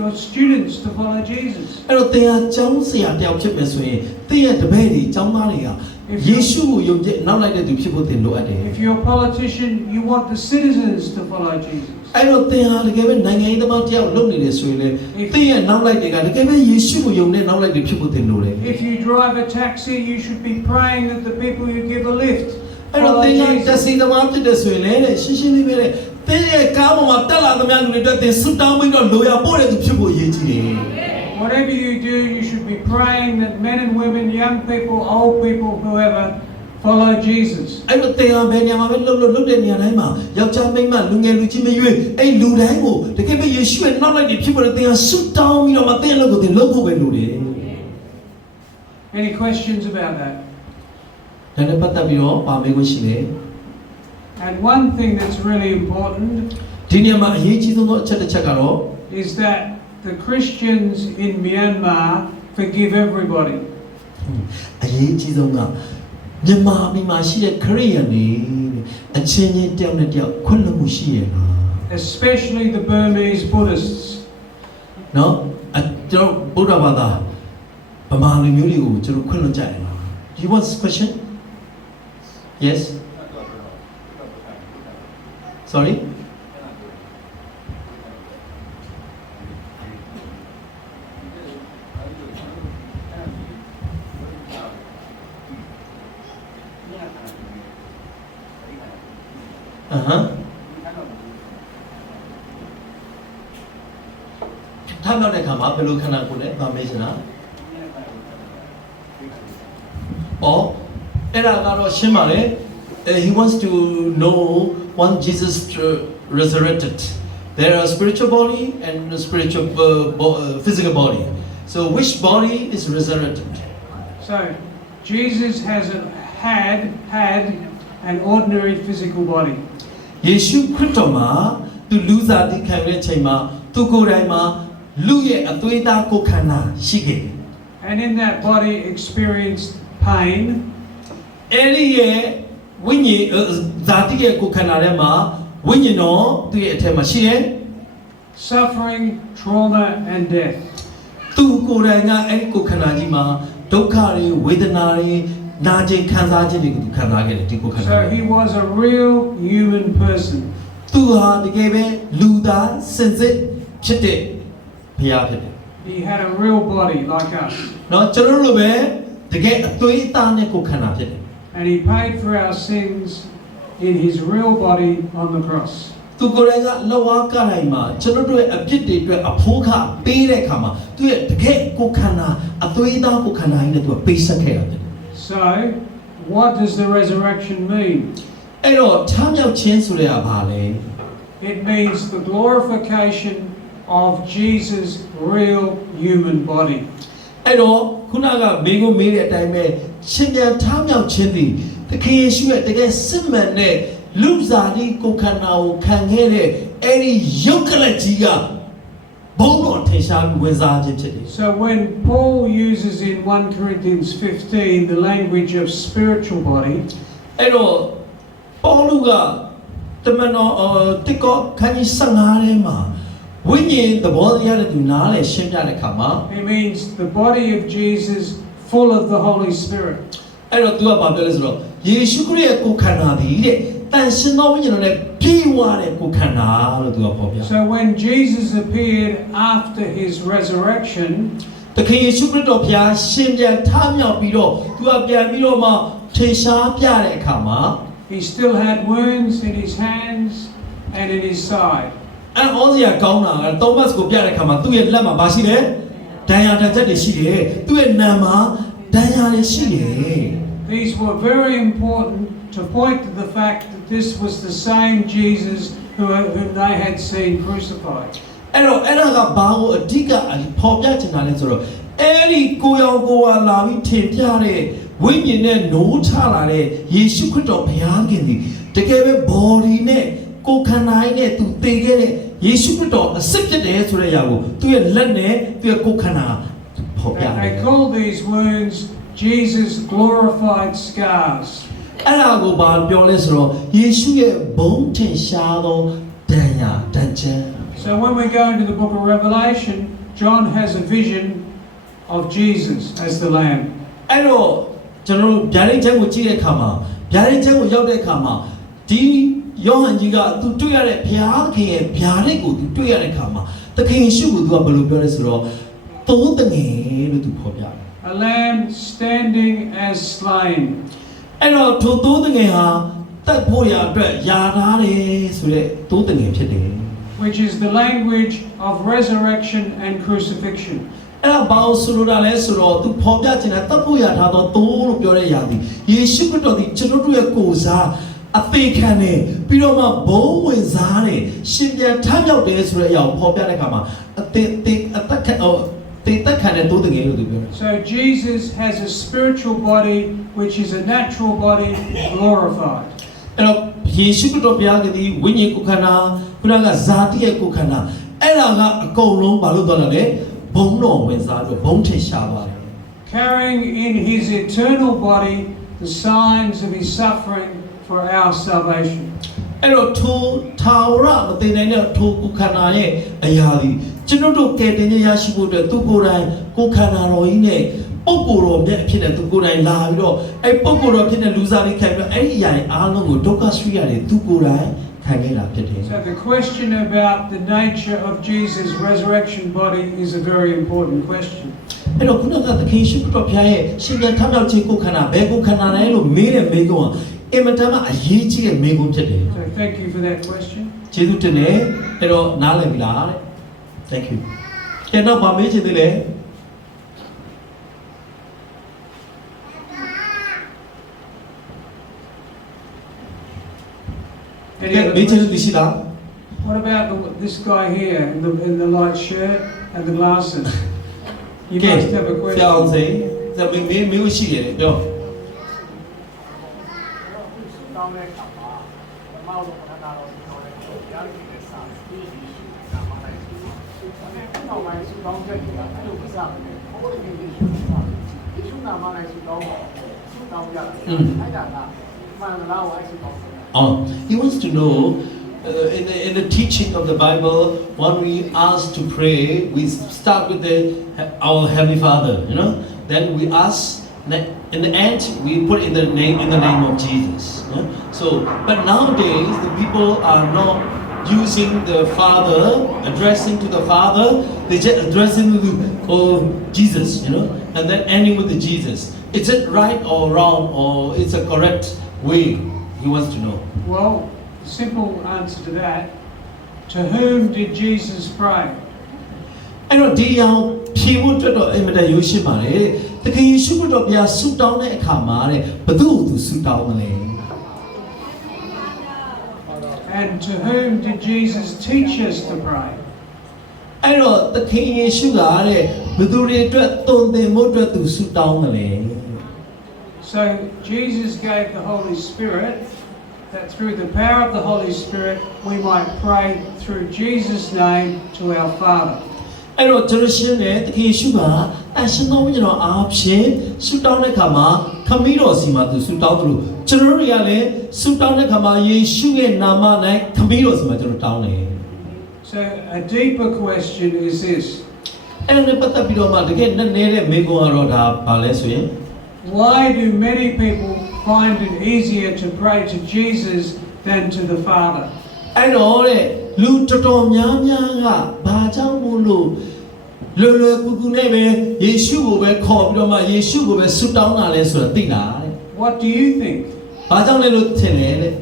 your students to follow Jesus. အဲ့တော့သင်ဟာကျောင်းဆရာတယောက်ဖြစ်မယ်ဆိုရင်သင်ရဲ့တပည့်တွေကျောင်းသားတွေကယေရှုကိုယုံကြည်နောက်လိုက်တဲ့သူဖြစ်ဖို့သင်လိုအပ်တယ် If you're a politician, you want the citizens to follow Jesus. အဲ့တော့သင်ဟာတကယ်ပဲနိုင်ငံရေးသမားတယောက်လုပ်နေတယ်ဆိုရင်လေသင်ရဲ့နောက်လိုက်တွေကတကယ်ပဲယေရှုကိုယုံတဲ့နောက်လိုက်တွေဖြစ်ဖို့သင်လိုတယ် If you drive a taxi, you should be praying that the people you give a lift အဲ့တော့ follow သင်က Jesus. တက်စီသမားဖြစ်တဲ့ဆိုရင်လေရှင်းရှင်းလေးပဲသင်ရဲ့ကားပေါ်မှာတက်လာသမျှလူတွေအတွက်သင်ဆုတောင်းပြီးတော့လိုရာပို့တဲ့သူဖြစ်ဖို့အရေးကြီးတယ် Whatever you do, you should be praying that men and women, young people, old people, whoever, follow Jesus. အဲ့တော့သင်ဟာဘယ်နေရာမှာပဲလှုပ်တဲ့နေရာတိုင်းမှာယောက်ျားမိန်းမလူငယ်လူကြီးမရွေးအဲ့လူတိုင်းကိုတကယ်ပဲယေရှုရဲ့နောက်လိုက်တွေဖြစ်ဖို့သင်ဟာဆုတောင်းပြီးတော့မှသင်အလုပ်ကိုသင်လုပ်ဖို့ပဲလိုတယ် Any questions about that? ဒါနဲ့ပတ်သက်ပြီးတော့ပါမေးခွင့်ရှိတယ် And one thing that's really important ဒီနေရာမှာအရေးကြီးဆုံးသောအချက်တစ်ချက်ကတော့ is that the Christians in Myanmar forgive everybody. အရေးကြီးဆုံးကမြန်မာပြည်မှာရှိတဲ့ခရိယန်တွေအချင်းချင်းတယောက်နဲ့တယောက်ခွင့်လွှတ်မှုရှိရလား Especially the Burmese Buddhists. နော်ကျွန်တော်ဗုဒ္ဓဘာသာဗမာလူမျိုးတွေကိုကျွန်တော်ခွင့်လွှတ်ကြရလား You want this question? Yes. Sorry? Uh-huh. ထားမြောက်တဲ့ခါမှာဘယ်လိုခန္ဓာကိုယ်လဲဗာမေးချင်တာ။အော်အဲ့ဒါကတော့ရှင်းပါလေ။ He wants to know when Jesus resurrected. There are spiritual body and spiritual physical body. So which body is resurrected? So Jesus had an ordinary physical body. ယေရှုခရစ်တော်မှာသူလူစားတိခံတဲ့ချိန်မှာသူကိုယ်တိုင်မှာလူရဲ့အသွေးသားကိုယ်ခန္ဓာရှိခဲ့တယ် And in that body experienced pain, ။အဲဒီရဲ့ဝိညာဉ်ဇာတိရဲ့ကိုယ်ခန္ဓာထဲမှာဝိညာဉ်တော်သူ့ရဲ့အထက်မှာရှိတယ် suffering, trauma, and death. ။သူကိုယ်တိုင်ကအဲဒီကိုယ်ခန္ဓာကြီးမှာဒုက္ခတွေဝေဒနာတွေနာကျင်ခံစားခြင်းတွေကိုသူခံစားခဲ့တယ်ဒီကိုယ်ခန္ဓာ So he was a real human person. သူဟာတကယ်ပဲလူသားစင်စစ်ဖြစ်တဲ့ဘုရားဖြစ်တယ် He had a real body like us. ။နော်ကျွန်တော်တို့ပဲတကယ်အသွေးသားနဲ့ကိုယ်ခန္ဓာဖြစ်တယ် And he paid for our sins in his real body on the cross. သူကိုယ်တိုင်ကလက်ဝါးကတိုင်းမှာကျွန်တော်တို့ရဲ့အပြစ်တွေအတွက်အဖိုးခပေးတဲ့အခါမှာသူရဲ့တကယ်ကိုယ်ခန္ဓာအသွေးသားကိုယ်ခန္ဓာကြီးနဲ့သူကပေးဆက်ခဲ့ရတယ် So, what does the resurrection mean? အဲ့တော့ထမ်းမြောက်ခြင်းဆိုတဲ့ဟာဘာလဲ It means the glorification of Jesus' real human body. အဲ့တော့ခုနကမိကိုမေးတဲ့အတိုင်းပဲရှင်ပြန်ထမ်းမြောက်ခြင်းသည်သခင်ယေရှုရဲ့တကယ်စစ်မှန်တဲ့လူစားတိကိုယ်ခန္ဓာကိုခံခဲ့တဲ့အဲ့ဒီရုပ်ကလပ်ကြီးကဘုံတော်ထင်ရှားပြီးဝင်စားခြင်းဖြစ်တယ် So when Paul uses in 1 Corinthians 15 the language of spiritual body, အဲ့တော့ပေါလုကတမန်တော်တိကောခန်းကြီး15ထဲမှာဝိညာဉ်သဘောတရားနဲ့သူနားလည်ရှင်းပြတဲ့အခါမှာ he means the body of Jesus full of the Holy Spirit. အဲ့တော့သူကဘာပြောလဲဆိုတော့ယေရှုခရစ်ရဲ့ကိုယ်ခန္ဓာသည်တဲ့တန်ရှင်သောဝိညာဉ်တော်နဲ့ပြည့်ဝတဲ့ကိုယ်ခန္ဓာလို့သူကဖော်ပြ So when Jesus appeared after his resurrection, တခင်ယေရှုခရစ်တော်ဘုရားရှင်ပြန်ထမြောက်ပြီးတော့သူကပြန်ပြီးတော့မှထင်ရှားပြတဲ့အခါမှာ he still had wounds in his hands and in his side. အဲ့ဩဇာကောင်းတာကသောမတ်ကိုပြတဲ့အခါမှာသူ့ရဲ့လက်မှာဘာရှိလဲဒဏ်ရာတစ်ချက်တွေရှိတယ်သူ့ရဲ့နာမှာဒဏ်ရာတွေရှိတယ် These were very important to point to the fact that this was the same Jesus whom they had seen crucified. အဲ့တော့အဲ့ဒါကဘာကိုအဓိကပေါ်ပြချင်တာလဲဆိုတော့အဲ့ဒီကိုရောင်ကိုဝါလာပြီးထင်ပြတဲ့ဝိညာဉ်နဲ့နိုးထလာတဲ့ယေရှုခရစ်တော်ဘုရားခင်ဒီတကယ်ပဲ body နဲ့ကိုယ်ခန္ဓာနဲ့သူတည်ခဲ့တဲ့ယေရှုခရစ်တော်အစစ်ဖြစ်တယ်ဆိုတဲ့အရာကိုသူ့ရဲ့လက်နဲ့သူ့ရဲ့ကိုယ်ခန္ဓာပေါ်ပြတယ် They call these wounds Jesus' glorified scars. အဲ့ဒါကိုဘာပြောလဲဆိုတော့ယေရှုရဲ့ဘုန်းထင်ရှားသောဒဏ်ရာဒဏ်ချက် So when we go into the book of Revelation, John has a vision of Jesus as the Lamb. အဲ့တော့ကျွန်တော်တို့ဗျာဒိတ်ချမ်းကိုကြည့်တဲ့အခါမှာဗျာဒိတ်ချမ်းကိုရောက်တဲ့အခါမှာဒီယောဟန်ကြီးကသူတွေ့ရတဲ့ဘုရားသခင်ရဲ့ဗျာဒိတ်ကိုသူတွေ့ရတဲ့အခါမှာသခင်ယေရှုကိုသူကဘယ်လိုပြောလဲဆိုတော့သိုးတငယ်လို့သူဖော်ပြတယ် A lamb standing as slain. အဲ့တော့ထိုသိုးတငယ်ဟာတတ်ဖို့ရအတွက်ယာထားတယ်ဆိုတဲ့သိုးတငယ်ဖြစ်တယ် Which is the language of resurrection and crucifixion. အဲ့ဒါဘာလို့ဆိုလိုတာလဲဆိုတော့သူဖော်ပြခြင်းနဲ့တတ်ဖို့ရထားသောသိုးလို့ပြောတဲ့ຢာသည်ယေရှုခရစ်တော်သည်ကျွန်တော်တို့ရဲ့ကိုယ်စားအသေးခံတယ်ပြီးတော့မှဘုံဝင်စားတယ်ရှင်ပြန်ထမြောက်တယ်ဆိုတဲ့အရာကိုဖော်ပြတဲ့အခါမှာအသက်ခံတဲ့သိုးတငယ်လို့သူပြောတယ် So Jesus has a spiritual body which is a natural body glorified. အဲ့တော့ယေရှုခရစ်တော်ဘုရားကဒီဝိညာဉ်ကိုယ်ခန္ဓာခုနကဇာတိရဲ့ကိုယ်ခန္ဓာအဲ့ဒါကအကုန်လုံးဘာလို့တော်လဲဘုံတော်ဝင်စားပြီးဘုံထင်ရှားပါတယ် Carrying in his eternal body the signs of his suffering for our salvation. အဲ့တော့ထိုထာဝရမသိနိုင်တဲ့ထိုကိုယ်ခန္ဓာရဲ့အရာဒီကျွန်တော်တို့ကယ်တင်ရရှိဖို့အတွက်သူကိုယ်တိုင်ကိုယ်ခန္ဓာတော်ကြီးနဲ့ပုဂ္ဂိုလ်တော်မြတ်ဖြစ်တဲ့သူကိုယ်တိုင်လာပြီးတော့အဲ့ပုဂ္ဂိုလ်တော်ဖြစ်တဲ့လူစားလေးခံပြီးတော့အဲ့ဒီအရာတွေအားလုံးကိုဒုက္ခဆွေးရတယ်သူကိုယ်တိုင်ခံခဲ့တာဖြစ်တယ် So the question about the nature of Jesus' resurrection body is a very important question. အဲ့တော့ခုနကသခင်ယေရှုခရစ်တော်ဘုရားရဲ့ရှင်ပြန်ထမြောက်ခြင်းကိုယ်ခန္ဓာဘယ်ကိုယ်ခန္ဓာလဲလို့မေးတဲ့မေးခွန်းကအင်မတန်မှအရေးကြီးတဲ့မေးခွန်းဖြစ်တယ် So thank you for that question. ကျေးဇူးတင်တယ်အဲ့တော့နားလည်ပြီလားတဲ့ Thank you ကျန်တော့ဗာမေးချင်သေးလဲ Any other မေးချင် questions? သိရှိလား What about this guy here in the light shirt and the glasses? You must have a ဆရာအောင် question. စေမေးရှိရတယ်ပြော တောင်းတဲ့အခါမှာဓမ္မတော်ဘုရားတော်ကိုပြောတဲ့ဘုရားရှင်ရဲ့စာပြီးပြီးနာမလိုက်ပြီးနောက်ပိုင်းစုတောင်းချက်တွေကအဲ့လိုမစဘူးဘုရားရှင်ရဲ့ရှုစာဒီရှုနာမလိုက်စုတောင်းရတယ်စုတောင်းရတယ်အဲ့ဒါကမှန်လားဝိုင်းစုတောင်းတယ် He wants to know in the teaching of the Bible when we ask to pray we start with our Heavenly Father you know then we ask in the end we put in the name of Jesus so but nowadays the people are not using the Father addressing to the Father they just addressing to Jesus you know and then ending with the Jesus is it right or wrong or it's a correct way he wants to know Well, the simple answer to that, to whom did Jesus pray? အဲ့တော့ဒီအောင်ဖြေဖို့အတွက်တော့အင်မတန်ရိုးရှင်းပါလေတကယ်ယေရှုခရစ်တော်ဘုရားဆုတောင်းတဲ့အခါမှာတဲ့ဘယ်သူ့ကိုသူဆုတောင်းမလဲ And to whom did Jesus teach us to pray? အဲ့တော့တခင်ယေရှုကတဲ့ဘယ်သူတွေအတွက်တုံသင်ဖို့အတွက်သူဆုတောင်းမလဲ So Jesus gave the Holy Spirit that through the power of the Holy Spirit we might pray through Jesus' name to our Father. အဲ့တော့ကျွန်တော်ရှင်းတယ်တခင်ယေရှုကအရှင်တော်ဝိညာဉ်တော်အားဖြင့်ဆုတောင်းတဲ့အခါမှာခမည်းတော်စီမှာသူဆုတောင်းတယ်လို့ကျွန်တော်တို့တွေကလည်းဆုတောင်းတဲ့အခါမှာယေရှုရဲ့နာမ၌ခမည်းတော်စီမှာကျွန်တော်တောင်းတယ် So a deeper question is this. အဲ့ဒါနဲ့ပတ်သက်ပြီးတော့မှတကယ်နဲ့နေတဲ့မိကုံကတော့ဒါဘာလဲဆိုရင် Why do many people find it easier to pray to Jesus than to the Father? အဲ့တော့တဲ့လူတော်တော်များများကဘာကြောင့်မို့လို့လွယ်လွယ်ကူကူနဲ့ပဲယေရှုကိုပဲခေါ်ပြီးတော့မှယေရှုကိုပဲဆုတောင်းတာလဲဆိုတာသိလားတဲ့ What do you think? ဘာကြောင့်လဲလို့ထင်လဲတဲ့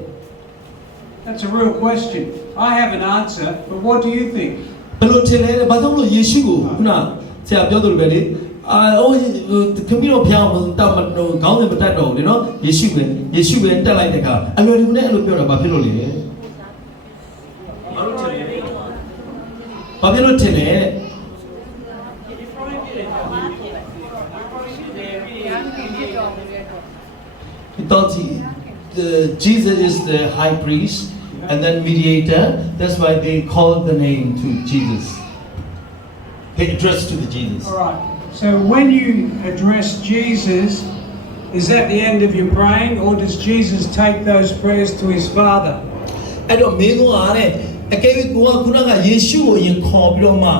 That's a real question. I have an answer, but what do you think? ဘယ်လိုထင်လဲတဲ့ဘာကြောင့်လို့ယေရှုကိုခုနဆရာပြောသလိုပဲလေခမီးတော်ဖျားအောင်တောက်ခေါင်းနဲ့မတက်တော့ဘူးလေနော်ယေရှုပဲတက်လိုက်တဲ့အခါအလွယ်တကူနဲ့အဲ့လိုပြောတာဘာဖြစ်လို့လဲဘာဖြစ်လို့ထင်လဲတဲ့ He thought Jesus is the high priest and then mediator. That's why they called the name to Jesus. He addressed to the Jesus. All right. So when you address Jesus, Is that the end of your praying, or does Jesus take those prayers to his Father? အဲ့တော့မင်းကတဲ့အကယ်၍ကိုကခုနကယေရှုကိုယင်ခေါ်ပြီးတော့မှ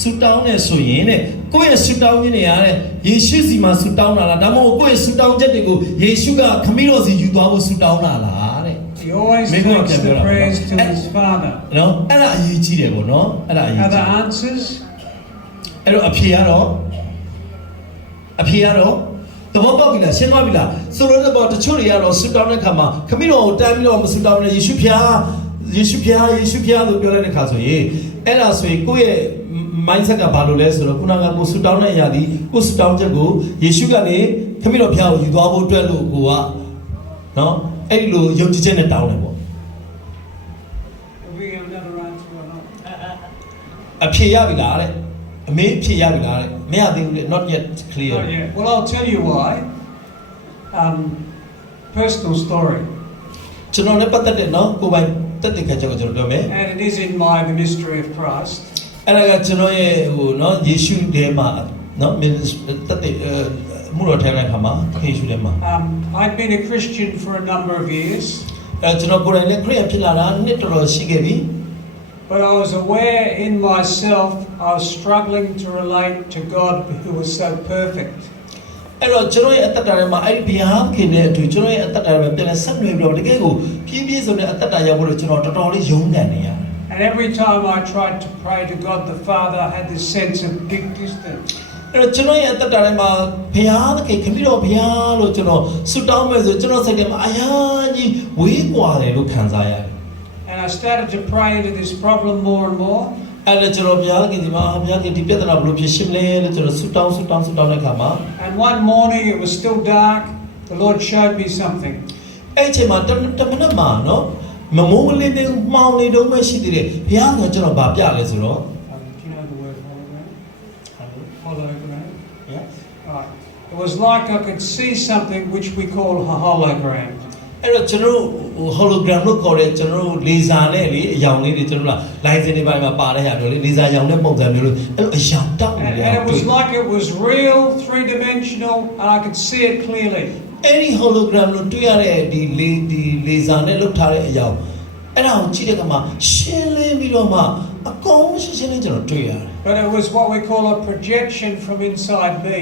ဆူတောင်းနေဆိုရင်တဲ့ကိုယ့်ရဲ့ဆူတောင်းခြင်းတွေရတဲ့ယေရှုစီမှာဆူတောင်းတာလားဒါမှမဟုတ်ကိုယ့်ရဲ့ဆူတောင်းချက်တွေကိုယေရှုကခမည်းတော်စီယူသွားဖို့ဆူတောင်းတာလားတဲ့ He always takes the prayers to his Father. နော်အဲ့ဒါအရေးကြီးတယ်ပေါ့နော်အဲ့ဒါအရေးကြီး Other answers? အဲ့တော့အဖြေကတော့သဘောပေါက်ပြီလားရှင်းသွားပြီလားဆိုတော့တော့တချို့တွေကတော့ဆူတောင်းတဲ့ခါမှာခမည်းတော်ကိုတန်းပြီးတော့မဆူတောင်းနဲ့ယေရှုဖျားလို့ပြောလိုက်တဲ့ခါဆိုရင်အဲ့ဒါဆိုရင်ကိုယ့်ရဲ့ mindset ကဘာလို့လဲဆိုတော့ခုနကကိုဆူတောင်းတဲ့အရာဒီကိုဆူတောင်းချက်ကိုယေရှုကနေခမည်းတော်ဖျားကိုယူသွားဖို့အတွက်လို့ကိုကနော်အဲ့လိုယုံကြည်ချက်နဲ့တောင်းတယ်ပေါ့ Have we another answer or not? အဖြေရပြီလားတဲ့အမေဖြေရပြီလားတဲ့မရသေးဘူးလေ not yet clear Not yet. Well, I'll tell you why. Personal story. ကျွန်တော်လည်းပတ်သက်တဲ့နော်ကိုယ်ပိုင်တက်တဲ့ခါကျတော့ကျွန်တော်ပြောမယ် And it is in my ministry of Christ. အဲ့ဒါကကျွန်တော်ရဲ့ဟိုနော်ယေရှုထဲမှာနော်တက်တဲ့မှုတော်ထဲတဲ့ခါမှာယေရှုထဲမှာ I've been a Christian for a number of years. အဲ့ကျွန်တော်ကိုယ်တိုင်လည်းခရစ်ယာန်ဖြစ်လာတာနှစ်တော်တော်ရှိခဲ့ပြီ But I was aware in myself I was struggling to relate to God who was so perfect. အဲ့တော့ကျွန်တော်ရဲ့အသက်တာထဲမှာအဲ့ဒီဘုရားခင်နဲ့အတူကျွန်တော်ရဲ့အသက်တာထဲမှာပြန်လဲဆက်နွယ်ပြီးတော့တကယ်ကိုပြည့်ပြည့်စုံတဲ့အသက်တာရောက်ဖို့ကျွန်တော်တော်တော်လေးယုံကြံနေရတယ် And every time I tried to pray to God the Father, I had this sense of big distance. အဲ့တော့ကျွန်တော်ရဲ့အသက်တာထဲမှာဘုရားသခင်ခမည်းတော်ဘုရားလို့ကျွန်တော်ဆုတောင်းမယ်ဆိုကျွန်တော်စိတ်ထဲမှာအယားကြီးဝေးကွာတယ်လို့ခံစားရတယ် And I started to pray into this problem more and more. အဲ့ဒါကျွန်တော်ဘုရားခင်ဒီမှာဘုရားခင်ဒီပြဿနာဘယ်လိုဖြေရှင်းမလဲလို့ကျွန်တော်ဆုတောင်းတဲ့ခါမှာ And one morning it was still dark. The Lord showed me something. အဲ့အချိန်မှာတမနက်မှာနော်မမိုးမလင်းတဲ့မှောင်နေတုံးပဲရှိသေးတယ်ဘုရားကကျွန်တော်ဗာပြလဲဆိုတော့ Do you know the word hologram? Hologram. Yes. Right. It was like I could see something which we call a hologram. အဲ့တော့ကျွန်တော် hologram လို့ခေါ်တဲ့ကျွန်တော်လေဆာနဲ့လေအယောင်လေးတွေကျွန်တော်လိုင်းစင်တွေပိုင်းမှာပါတဲ့ဟာမျိုးလေလေဆာရောင်တဲ့ပုံစံမျိုးလို့အဲ့လိုအယောင်တောက်နေတယ် And it was like it was real, three-dimensional, and I could see it clearly. အဲ့ဒီ hologram လို့တွေ့ရတဲ့ဒီလေဆာနဲ့လုပ်ထားတဲ့အယောင်အဲ့ဒါကိုကြည့်တဲ့အခါမှာရှင်းလင်းပြီးတော့မှအကုန်ရှင်းလင်းကျွန်တော်တွေ့ရတယ် But it was what we call a projection from inside me.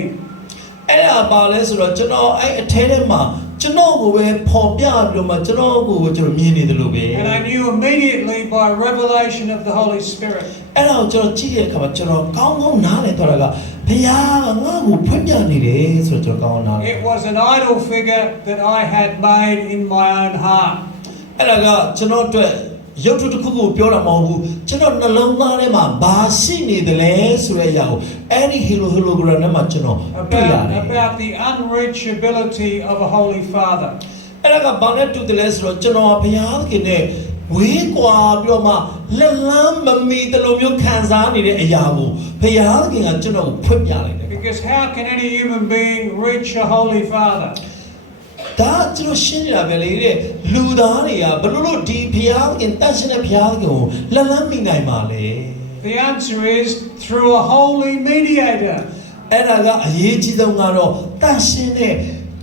အဲ့ဒါပါလဲဆိုတော့ကျွန်တော်အဲ့အထဲထဲမှာကျွန်တော်ကိုပဲပေါ်ပြပြီးတော့မှကျွန်တော်ကိုကျွန်တော်မြင်နေတယ်လို့ပဲ And I knew immediately by revelation of the Holy Spirit. အဲ့ဒါကိုကျွန်တော်ကြည့်တဲ့အခါမှာကျွန်တော်ကောင်းကောင်းနားလည်သွားတာကဘုရားကငါ့ကိုဖွင့်ပြနေတယ်ဆိုတော့ကျွန်တော်ကောင်းကောင်းနားလည် It was an idol figure that I had made in my own heart. အဲ့ဒါကကျွန်တော်အတွက်ရုပ်ထုတစ်ခုကိုပြောတာမဟုတ်ဘူးကျွန်တော်နှလုံးသားထဲမှာဘာရှိနေတယ်လဲဆိုတဲ့အရာကိုအဲ့ဒီ hologram နဲ့မှကျွန်တော်တွေ့ရတယ် About the unreachability of a Holy Father. အဲ့ဒါကဘာနဲ့တူတယ်လဲဆိုတော့ကျွန်တော်ဘုရားသခင်နဲ့ဝေးကွာပြီးတော့မှလက်လန်းမမီတလိုမျိုးခံစားနေတဲ့အရာကိုဘုရားသခင်ကကျွန်တော်ကိုဖွင့်ပြလိုက်တယ် Because how can any human being reach a Holy Father? ဒါကျွန်တော်ရှင်းနေတာပဲလေတဲ့လူသားတွေကဘယ်လိုလုပ်ဒီဘုရားသခင်တန်ရှင်းတဲ့ဘုရားသခင်ကိုလက်လန်းမိနိုင်ပါလဲ The answer is through a holy mediator. အဲ့ဒါကအရေးကြီးဆုံးကတော့တန်ရှင်းတဲ့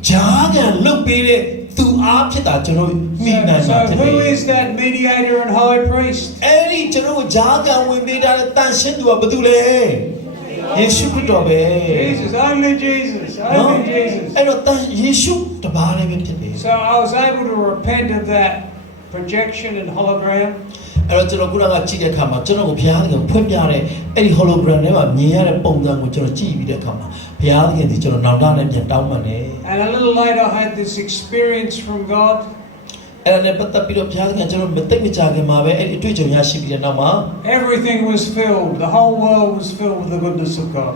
ဂျားကန်လုတ်ပေးတဲ့သူအားဖြစ်တာကျွန်တော်မိနိုင်မှာဖြစ် So တယ် who is that mediator and high priest? အဲ့ဒီကျွန်တော်ဂျားကန်ဝင်ပေးတဲ့တန်ရှင်းသူကဘာတူလဲယေရှုခရစ်တော်ပဲ Jesus, only Jesus, only Jesus. အဲ့တော့ယေရှုတပါးလည်းပဲဖြစ်တယ် So I was able to repent of that projection and hologram. အဲ့တော့ကျွန်တော်ခုနကကြည့်တဲ့အခါမှာကျွန်တော်ကိုဘုရားသခင်ဖွင့်ပြတဲ့အဲ့ဒီ hologram ထဲမှာမြင်ရတဲ့ပုံစံကိုကျွန်တော်ကြည့်ပြီးတဲ့အခါမှာဘုရားသခင်ဒီကျွန်တော်နောက်တာနဲ့ပြန်တောင်းပန်တယ် And a little later I had this experience from God. အဲ့ဒါနဲ့ပတ်သက်ပြီးတော့ဘုရားသခင်ကျွန်တော်မသိမကြခင်မှာပဲအဲ့ဒီအတွေ့အကြုံရရှိပြီးတဲ့နောက်မှာ Everything was filled, the whole world was filled with the goodness of God.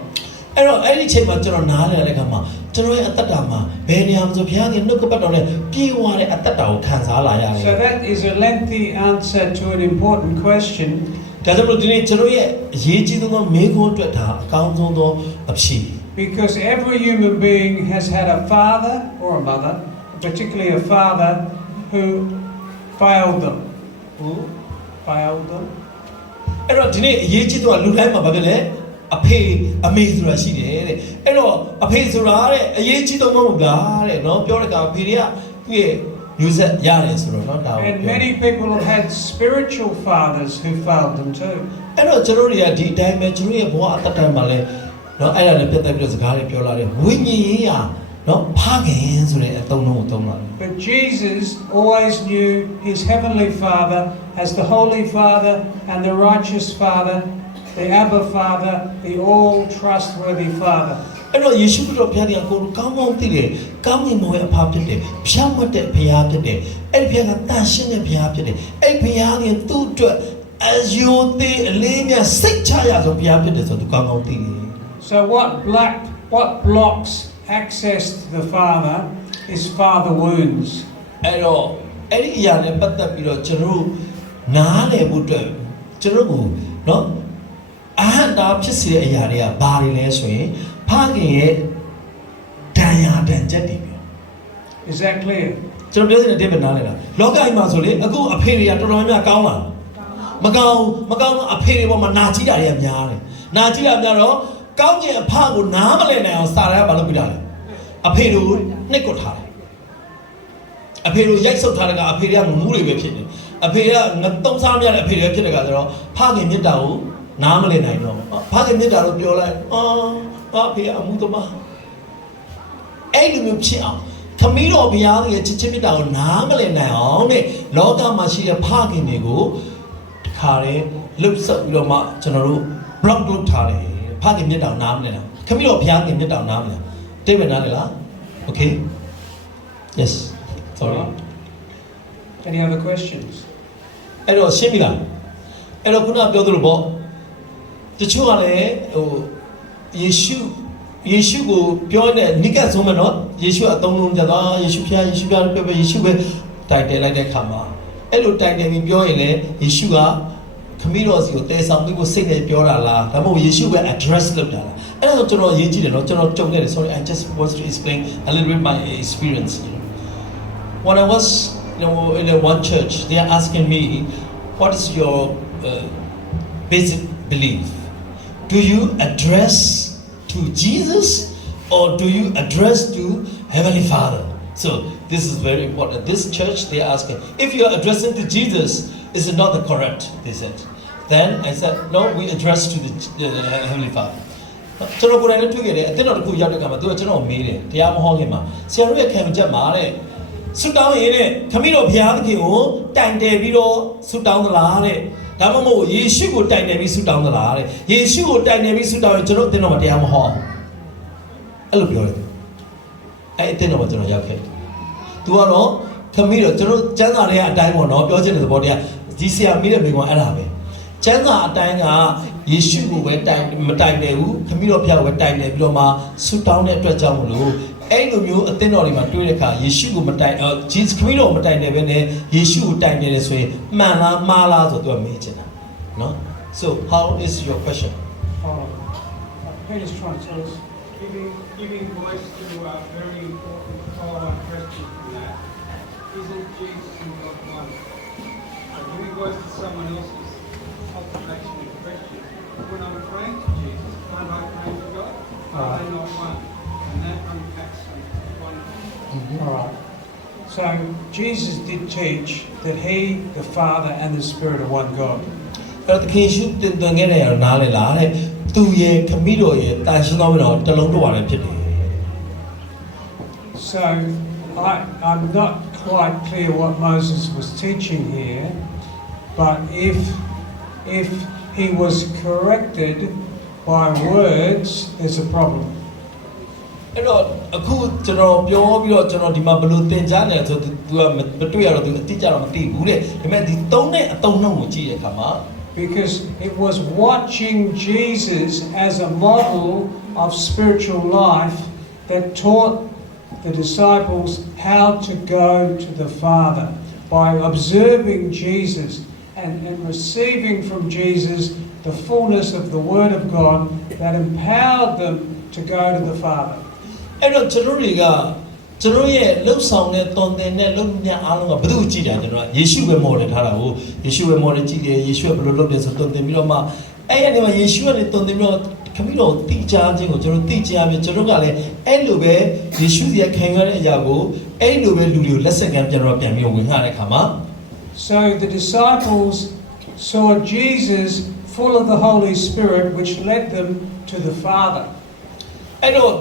အဲ့တော့အဲ့ဒီအချိန်မှာကျွန်တော်နားလည်တဲ့အခါမှာကျွန်တော်ရဲ့အသက်တာမှာဘယ်နေရာမှာဆိုဘုရားသခင်နှုတ်ကပတ်တော်နဲ့ပြေဝတဲ့အသက်တာကိုခံစားလာရတယ် So that is a lengthy answer to an important question. ဒါကြောင့်မို့ဒီနေ့ကျွန်တော်ရဲ့အရေးကြီးဆုံးသောမေးခွန်းအတွက်ဒါအကောင်းဆုံးသောအဖြေ Because every human being has had a father or a mother, particularly a father, who failed them. Who failed them? အဲ့တော့ဒီနေ့အရေးကြီးဆုံးကလူတိုင်းမှာဘာဖြစ်လဲအဖေအမေဆိုတာရှိတယ်တဲ့အဲ့တော့ အဖေဆိုတာတဲ့အရေးကြီးဆုံးမဟုတ်လားတဲ့နော်ပြောတဲ့ကအဖေတွေကသူ့ရဲ့မျိုးဆက်ရတယ်ဆိုတော့နော်ဒါကို And many people have had spiritual fathers who failed them too. အဲ့တော့ကျွန်တော်တွေကဒီအတိုင်းပဲကျွန်တော်ရဲ့ဘဝအတ္တတန်မှာလဲနော်အဲ့ဒါလည်းပြတ်တက်ပြီးတော့စကားတွေပြောလာတယ်ဝိညာဉ်ရေးရာနော်ဖခင်ဆိုတဲ့အသုံးလုံးကိုသုံးလာတယ် But Jesus always knew his heavenly Father as the Holy Father and the righteous Father, the Abba Father, the all trustworthy Father. အဲ့တော့ယေရှုခရစ်တော်ဘုရားကကိုယ်ကောင်းကောင်းသိတယ်ကောင်းကင်ဘုံရဲ့အဖဖြစ်တယ်ဖြောင့်မတ်တဲ့ဘုရားဖြစ်တယ်အဲ့ဒီဘုရားကတန်ရှင်းတဲ့ဘုရားဖြစ်တယ်အဲ့ဘုရားကသူ့အတွက်အယုံသေးအလေးမြတ်စိတ်ချရဆုံးဘုရားဖြစ်တယ်ဆိုတော့သူကောင်းကောင်းသိတယ် So what blocks access to the Father is father wounds. အဲ့တော့အဲ့ဒီအရာနဲ့ပတ်သက်ပြီးတော့ကျွန်တော်တို့နားလည်ဖို့အတွက်ကျွန်တော်တို့နော်အဟံတာဖြစ်စေတဲ့အရာတွေကဘာတွေလဲဆိုရင်ဖခင်ရဲ့ဒဏ်ရာဒဏ်ချက်တွေပဲ Is that clear? ကျွန်တော်ပြောနေတဲ့တိပ္ပနားလေလားလောကကြီးမှာဆိုလေအခုအဖေတွေကတော်တော်များကောင်းလာမကောင်းအဖေတွေပေါ်မှာနာကြည့်တာတွေကများတယ်နာကြည့်တာများတော့ကောင်းကျင်အဖကိုနားမလည်နိုင်အောင်စာရကဘာလုပ်ပြတာလဲအဖေတို့နှိပ်ကွထားတယ်အဖေတို့ရိုက်ဆုပ်ထားတဲ့ကအဖေတွေကငမှုတွေပဲဖြစ်တယ်အဖေကငသုံးစားမရတဲ့အဖေတွေဖြစ်တဲ့ကဆိုတော့ဖခင်မြတ်တာကိုနားမလည်နိုင်တော့ဖခင်မြတ်တာလို့ပြောလိုက်အဖေကအမှုသမားအဲ့လိုမျိုးဖြစ်အောင်ခမီးတော်ဘုရားရဲ့ချစ်ချင်းမြတ်တာကိုနားမလည်နိုင်အောင်တဲ့လောကမှာရှိတဲ့ဖခင်တွေကိုတခါတည်းလှုပ်ဆက်ပြီးတော့မှကျွန်တော်တို့ block လုပ်ထားတယ်ဖခင်မြတ်တာကိုနားမလည်နိုင်ခမီးတော်ဘုရားခင်မြတ်တာကိုနားမလည်တိတ်ပဲနားလည်လား Okay yes sorry Any other questions? အဲ့တော့ရှင်းပြီလားအဲ့တော့ခုနပြောသလိုပေါ့တချို့ကလည်းဟိုယေရှုကိုပြောတဲ့နိကတ်ဆုံးမနော်ယေရှုအသုံးလုံးကြတော့ယေရှုဖျားပြောယေရှုပဲတိုင်တယ်လိုက်တဲ့ခါမှာအဲ့လိုတိုင်တယ်ပြီးပြောရင်လည်းယေရှုကခမည်းတော်စီကိုတဲဆောင်ပြီးကိုစိတ်နဲ့ပြောတာလားဒါမှမဟုတ်ယေရှုပဲ address လုပ်တာလားအဲ့ဒါဆိုကျွန်တော်ရေးကြည့်တယ်နော်ကျွန်တော်ကြုံနေတယ် sorry I just want to explain a little bit my experience when I was in a one church they are asking me what is your basic belief do you address to Jesus or do you address to Heavenly Father so this is very important this church they are asking if you are addressing to Jesus is it not the correct they said then I said no we address to the Heavenly Father ကျွန်တော်ကိုယ်တိုင်လည်းတွေ့ခဲ့တယ်အတင်းတော်တစ်ခုရောက်တဲ့အခါမှာသူကကျွန်တော်မေးတယ်တရားမဟောခင်မှာဆရာတို့ရဲ့ခံယူချက်မှာတဲ့ဆုတောင်းရင်တဲ့ခမည်းတော်ဘုရားသခင်ကိုတိုင်တယ်ပြီးတော့ဆုတောင်းသလားတဲ့ဒါမှမဟုတ်ယေရှုကိုတိုင်တယ်ပြီးဆုတောင်းသလားတဲ့ယေရှုကိုတိုင်တယ်ပြီးဆုတောင်းရင်ကျွန်တော်အတင်းတော်မှာတရားမဟောအဲ့လိုပြောတယ်အဲ့အတင်းတော်မှာကျွန်တော်ရောက်ခဲ့တယ်သူကတော့ခမည်းတော်ကျွန်တော်ကျမ်းစာတွေကအတိုင်းပေါ့နော်ပြောချင်တဲ့သဘောတရားဒီဆရာမိတဲ့မိကွန်အဲ့ဒါပဲကျမ်းစာအတိုင်းကယေရှုကိုပဲမတိုင်တယ်ဘူးခမည်းတော်ဘုရားကိုပဲတိုင်တယ်ပြီးတော့မှဆုတောင်းတဲ့အတွက်ကြောင့်မလို့အဲ့လိုမျိုးအသင်းတော်တွေမှာတွေ့တဲ့အခါယေရှုကိုမတိုင်ဂျေဇုခရစ်တော်မတိုင်တယ်ပဲနဲ့ယေရှုကိုတိုင်တယ်ဆိုရင်မှန်လားမှားလားဆိုတော့မေးချင်တာနော် so how is your question Peter's trying to tell us. Giving voice to a very important follow-on question from that. Isn't Jesus and God one? Giving voice to someone else's observation and question. When I'm praying to Jesus, aren't I praying to God? Are they not one? And that unpacks one. All right. So Jesus did teach that He, the Father, and the Spirit are one God. အဲ့တော့တခင်ရှုတင်သွင်းခဲ့တဲ့နားလေလားတဲ့သူရဲ့ခမည်းတော်ရဲ့တာရှင်းသောတော်တစ်လုံးတစ်ဝါလည်းဖြစ်တယ် So I'm not quite clear what Moses was teaching here, but if he was corrected by words, there's a problem. အဲ့တော့အခုကျွန်တော်ပြောပြီးတော့ကျွန်တော်ဒီမှာဘယ်လိုသင်ကြားနေလဲဆိုတော့ तू ကမတွေ့ရတော့ तू အတိအကျတော့မသိဘူးတဲ့ဒါပေမဲ့ဒီသုံးတဲ့အသုံးနှုန်းကိုကြည့်တဲ့အခါမှာ Because it was watching Jesus as a model of spiritual life that taught the disciples how to go to the Father by observing Jesus and receiving from Jesus the fullness of the Word of God that empowered them to go to the Father. အဲ့တော့ကျွန်တော်တွေက ကျွန်တော်ရဲ့လှုပ်ဆောင်တဲ့တုံတင်တဲ့လှုပ်မြအားလုံးကဘယ်သူကြည့်တာကျွန်တော်ကယေရှုပဲမော်ဒယ်ထားတာကိုယေရှုပဲမော်ဒယ်ကြည့်တယ်ယေရှုကဘယ်လိုလုပ်တယ်ဆိုတုံတင်ပြီးတော့မှအဲ့ဒီမှာယေရှုကနေတုံတင်ပြီးတော့ခမီးတော်တိကျခြင်းကိုကျွန်တော်သိကြရပြီကျွန်တော်ကလည်းအဲ့လိုပဲယေရှုရဲ့ခံရတဲ့အရာကိုအဲ့လိုပဲလူတွေကိုလက်ဆက်ကမ်းပြန်ပြီးတော့ဝင်ခါတဲ့အခါမှာ So the disciples saw Jesus full of the Holy Spirit, which led them to the Father. အဲ့တော့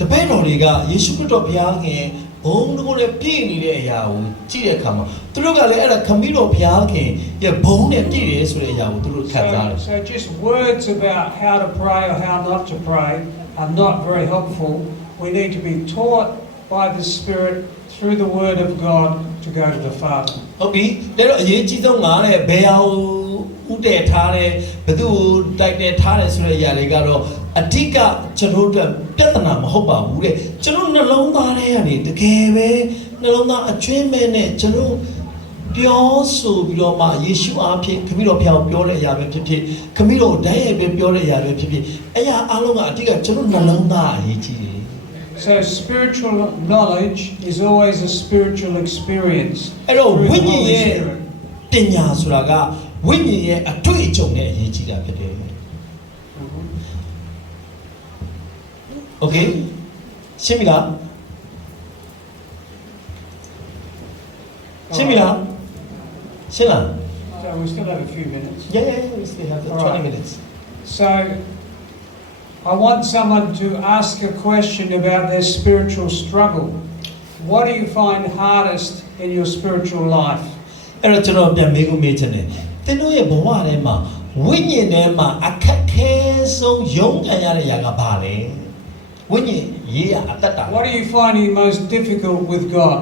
တပည့်တော်တွေကယေရှုခရစ်တော်ဘုရားခင်ဘုံတို့နဲ့ပြည့်နေတဲ့အရာကိုကြည့်တဲ့အခါမှာသူတို့ကလည်းအဲ့ဒါခမီးတော်ဘုရားခင်ရဲ့ဘုံနဲ့ပြည့်တယ်ဆိုတဲ့အရာကိုသူတို့ခံစားတယ် So just words about how to pray or how not to pray are not very helpful. We need to be taught by the Spirit through the Word of God to go to the Father. ဟုတ်ပြီဒါတော့အရေးကြီးဆုံးငါတဲ့ဘယ်ဟာကိုဥတည်ထားတယ်ဘယ်သူကိုတိုက်တယ်ထားတယ်ဆိုတဲ့အရာတွေကတော့အဓိကကျွန်တော်တို့ပြဿနာမဟုတ်ပါဘူးတဲ့ကျွန်တော်နှလုံးသားထဲကနေတကယ်ပဲနှလုံးသားအကျွမ်းမဲ့နဲ့ကျွန်တော်ပြောဆိုပြီးတော့မှယေရှုအားဖြင့်ခမည်းတော်ဘုရားကိုပြောတဲ့အရာပဲဖြစ်ဖြစ်ခမည်းတော်ဓာတ်ရိုက်ပဲပြောတဲ့အရာပဲဖြစ်ဖြစ်အရာအလုံးကအဓိကကျွန်တော်နှလုံးသားအရေးကြီးတယ် So spiritual knowledge is always a spiritual experience. အဲ့တော့ through ဝိ the ညာဉ် Holy ရဲ့ Spirit. ပညာဆိုတာကဝိညာဉ်ရဲ့အတွေ့အကြုံနဲ့အရေးကြီးတာဖြစ်တယ် Okay ရှင်းပြီလားရှင်းပြီလားရှင်းလား So we still have a few minutes. Yeah, we still have 20 minutes. So I want someone to ask a question about their spiritual struggle. What do you find hardest in your spiritual life? အဲ့တော့ကျွန်တော်ပြန်မေးဖို့မေးချင်တယ်သင်တို့ရဲ့ဘဝထဲမှာဝိညာဉ်ထဲမှာအခက်ခဲဆုံးရုန်းကန်ရတဲ့အရာကဘာလဲဝိညာဉ်ရေးရအတ္တတာ What are you finding most difficult with God?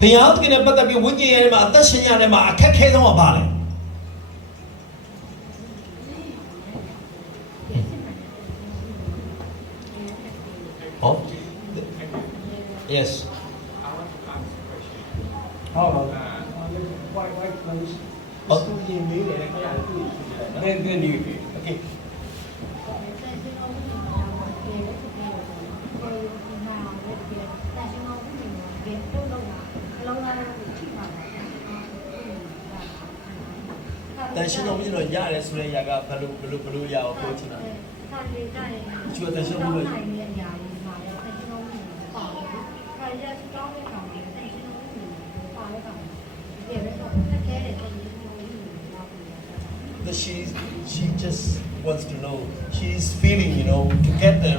ဘုရားသခင်နဲ့ပတ်သက်ပြီးဝိညာဉ်ရဲ့မှာအသက်ရှင်ရတဲ့မှာအခက်ခဲဆုံးကဘာလဲဟော Yes Hold on. Wait, please. ဟောသူရင်မေးတယ်ခရသူ Then you. Okay တန်ရှင်းတော်မြင်တော့ရတယ်ဆိုတဲ့အရာကဘယ်လိုရအောင်ပြောချင်တာကျွတ်တန်ရှင်းမှုလို့ that she just wants to know. She's feeling, to get the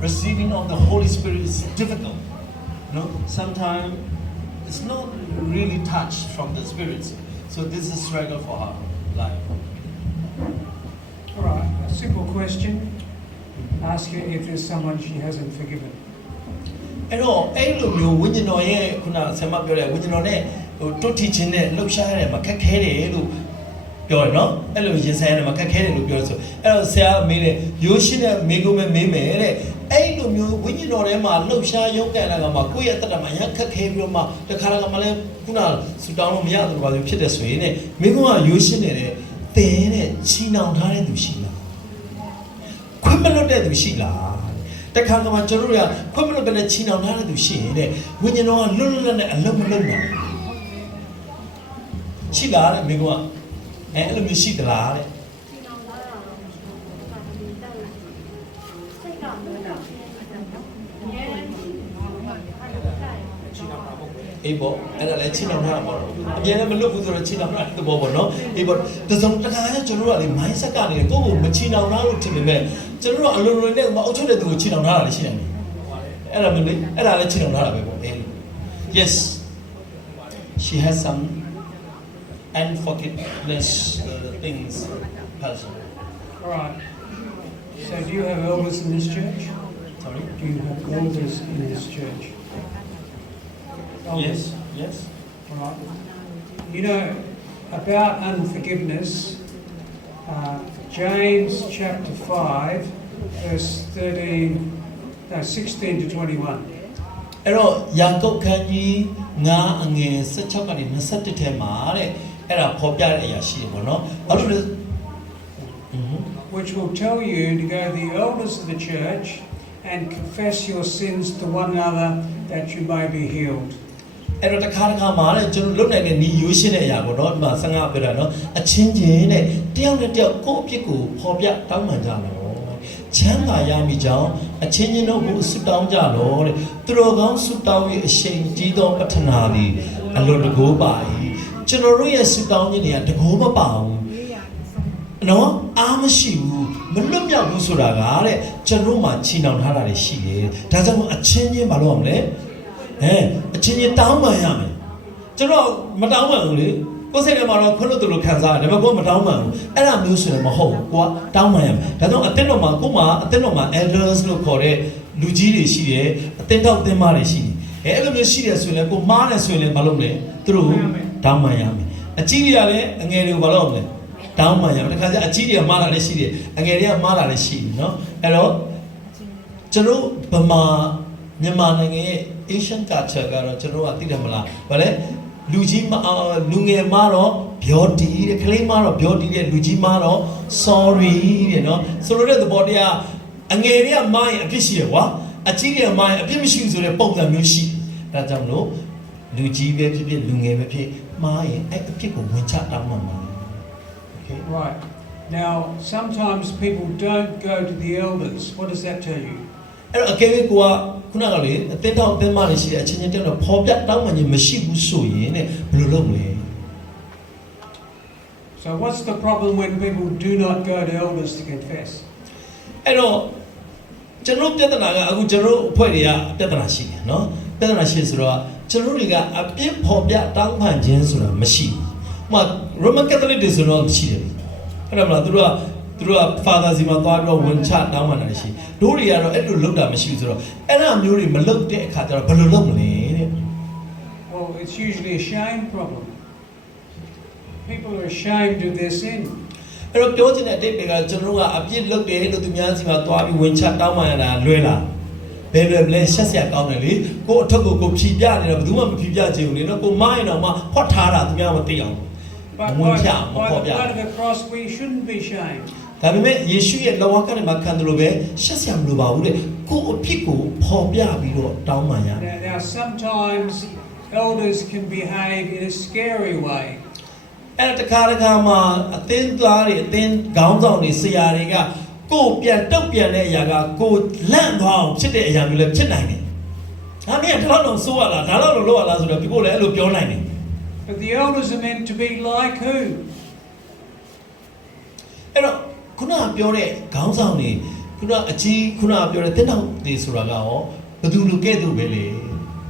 receiving of the Holy Spirit is difficult. Sometimes it's not really touched from the spirits. So this is a struggle for her life. All right. A simple question. Ask her if there's someone she hasn't forgiven. အဲ့တော့အဲ့လိုမျိုးဝိညာဉ်တော်ရဲ့ခုနဆရာမပြောတဲ့ဝိညာဉ်တော်နဲ့တွတ်ထီခြင်းနဲ့လှုပ်ရှားရတယ်မှာခက်ခဲတယ်လို့ပြောတယ်နော်အဲ့လိုရင်ဆိုင်ရတယ်မှာခက်ခဲတယ်လို့ပြောဆိုအဲ့တော့ဆရာမေးတယ်ရိုးရှင်းတဲ့မေးခွန်းပဲမေးမယ်တဲ့အဲ့လိုမျိုးဝိညာဉ်တော်ထဲမှာလှုပ်ရှားရုန်းကန်လာကမှကိုယ့်ရဲ့အတ္တမှာရခက်ခဲပြီးတော့မှတခါတခါမှလည်းခုနဆူတောင်းလို့မရတဲ့ဘာလို့ဖြစ်တယ်ဆိုရင်တဲ့မေးခွန်းကရိုးရှင်းနေတဲ့သင်တဲ့ချီနှောင်ထားတဲ့သူရှိလားခွင့်မလွတ်တဲ့သူရှိလားတခါကမှကျွန်တော်တို့ကခွင့်မလွတ်ပဲနဲ့ချီနှောင်ထားတဲ့သူရှိရင်တဲ့ဝိညာဉ်တော်ကလွတ်လွတ်နဲ့အလုံးမလုံးနိုင်ရှိလားတဲ့မိကွန်းကအဲ့လိုမျိုးရှိသလားတဲ့အေးပေါ့အဲ့ဒါလည်းချီနှောင်ထားတာပေါ့အမြဲတမ်းမလွတ်ဘူးဆိုတော့ချီနှောင်ထားတဲ့ဘောပေါ့နော်အေးပေါ့တစုံတခါကျကျွန်တော်တို့ကလေ mindset ကနေကိုယ့်ကိုမချီနှောင်ထားလို့ထင်ပေမဲ့ကျွန်တော်တို့အလုံးလုံးနဲ့မအုပ်ချုပ်တဲ့သူကိုချီနှောင်ထားတာလည်းရှိတယ်အဲ့ဒါမျိုးလေအဲ့ဒါလည်းချီနှောင်ထားတာပဲပေါ့အေး Yes she has some unforgiveness things person All right. So do you have elders in this church? sorry Do you have elders in this church? Elders. yes All right. You know, about unforgiveness, James chapter 5, verse 16 to 21. အဲ့တော့ယာကုပ်ခန်းကြီး9အငယ်16ကနေ21ထဲမှာတဲ့အဲ့ဒါပေါ်ပြတဲ့အရာရှိတယ်ပေါ့နော်ဘာလို့လဲ Which will tell you to go to the elders of the church and confess your sins to one another that you may be healed. အဲ့တော့တစ်ခါမှာတဲ့ကျွန်တော်လွတ်နိုင်တဲ့ဤရိုးရှင်းတဲ့အရာပေါ့နော်ဒီမှာ15ပြတာနော်အချင်းချင်းနဲ့တယောက်နဲ့တယောက်ကိုယ့်အဖြစ်ကိုဖော်ပြတောင်းပန်ကြလို့ချမ်းသာရမိကြောင်းအချင်းချင်းတို့ကိုဆုတောင်းကြလို့တဲ့သူတော်ကောင်းဆုတောင်း၍အရှိန်ကြီးသောပတ္ထနာသည်အလွန်တကိုးပါ၏ကျွန်တော်တို့ရဲ့ဆုတောင်းခြင်းတွေကတကိုးမပါဘူး ရေးရဆုံး နော်အားမရှိဘူးမလွတ်မြောက်ဘူးဆိုတာကတဲ့ကျွန်တော်မှချီနှောင်ထားတာတွေရှိတယ်ဒါကြောင့်အချင်းချင်းမလုပ်အောင်လေအချင်းချင်းတောင်းပန်ရမယ်ကျွန်တော်မတောင်းပန်ဘူးလေကိုယ်စိတ်ထဲမှာတော့ခွလို့သူလိုခံစားရတယ်ဒါပေမဲ့ကိုယ်မတောင်းပန်ဘူးအဲ့ဒါမျိုးဆိုရင်မဟုတ်ဘူးကိုကတောင်းပန်ရမယ်ဒါကြောင့်အသင်းတော်မှာကိုယ်မှာအသင်းတော်မှာ elders လို့ခေါ်တဲ့လူကြီးတွေရှိတယ်အသင်းတော်အသင်းမတွေရှိတယ်အဲ့လိုမျိုးရှိတယ်ဆိုရင်လည်းကိုမားတယ်ဆိုရင်လည်းမလုပ်နဲ့သူတို့တောင်းပန်ရမယ်အကြီးတွေကလည်းအငယ်တွေကိုမလုပ်နဲ့တောင်းပန်ရမယ်တခါကျအကြီးတွေကမားတာလည်းရှိတယ်အငယ်တွေကမားတာလည်းရှိတယ်နော်အဲ့တော့ကျွန်တော်ဗမာမြန်မာနိုင်ငံရဲ့ Asian culture ကတော့ကျွန်တော်ကသိတယ်မလားဗါလဲလူကြီးလူငယ်မတော့ဗျောတီတဲ့ကလေးမတော့ဗျောတီတဲ့လူကြီးမတော့ sorry တဲ့နော်ဆိုလိုတဲ့သဘောတရားအငယ်တွေကမားရင်အပြစ်ရှိရကွာအကြီးတွေကမားရင်အပြစ်မရှိဘူးဆိုတဲ့ပုံစံမျိုးရှိဒါကြောင့်မလို့လူကြီးပဲဖြစ်ဖြစ်လူငယ်ပဲဖြစ်မားရင်အဲ့အပြစ်ကိုဝင်ချတောင်းမှမှာ okay Right. Now, sometimes people don't go to the elders. What does that tell you? အဲ့တော့အကယ်၍ကိုကခုနကလေအသင်းတော်အသင်းမတွေရှိတဲ့အချင်းချင်းတောင်းတော့ပေါ်ပြတောင်းမှခြင်းမရှိဘူးဆိုရင်တဲ့ဘယ်လိုလုပ်မလဲ So, what's the problem when people do not go to elders to confess? အဲ့တော့ကျွန်တော်ပြဿနာကအခုကျွန်တော်အဖွဲ့တွေကပြဿနာရှိတယ်နော်ပြဿနာရှိဆိုတော့ကျွန်တော်တွေကအပြစ်ပေါ်ပြတောင်းပန်ခြင်းဆိုတာမရှိဘူး။ဟို Roman Catholic တွေဆိုတော့ရှိတယ်။အဲ့ဒါမလားသူတို့က Father စီမှာသွားပြီးတော့ဝင်ချတောင်းပန်တာရှိ။တို့တွေကတော့အဲ့လိုလုပ်တာမရှိဘူးဆိုတော့အဲ့ဒါမျိုးတွေမလုပ်တဲ့အခါကျတော့ဘယ်လိုလုပ်မလဲတဲ့ Well, it's usually a shame problem. People are ashamed of their sin. အဲ့တော့ပြောချင်တဲ့အတိတ်တွေကကျွန်တော်တို့ကအပြစ်လုပ်တယ်လို့သူများစီမှာသွားပြီးဝင်ချတောင်းပန်ရတာလွယ်လားဘယ်လွယ်မလဲရှက်စရာကောင်းတယ်လေကိုအထက်ကိုဖြီးပြနေတော့ဘယ်သူမှမဖြီးပြချင်ဘူးလေနော်ကိုမိုင်းတော့မှဖွက်ထားတာသူများမသိအောင် But ဝင်ချမ by ဖော် the ပြ blood of the cross, we shouldn't be shamed. ဒါပေမဲ့ယေရှုရဲ့လက်ဝါးကနေမှခံတယ်လို့ပဲရှက်စရာမလိုပါဘူးတဲ့ကိုအဖြစ်ကိုဖော်ပြပြီးတော့တောင်းပန်ရ Now, sometimes elders can behave in a scary way. အဲ့တခါမှာအသင်းသားတွေအသင်းခေါင်းဆောင်တွေဆရာတွေကကိုပြန်တုတ်ပြန်တဲ့အရာကကိုလန့်သွားအောင်ဖြစ်တဲ့အရာမျိုးလည်းဖြစ်နိုင်တယ်။ဒါမြင်တော့တော့ဆိုးရလားဒါတော့လို့လုပ်ရလားဆိုတော့ဒီကိုလည်းအဲ့လိုပြောနိုင်တယ် But the elders are meant to be like who? ။အဲ့တော့ခုနပြောတဲ့ခေါင်းဆောင်တွေခုနအကြီးခုနပြောတဲ့တင်းတော်တွေဆိုတာကရောဘယ်သူလူကဲ့သို့ပဲလေ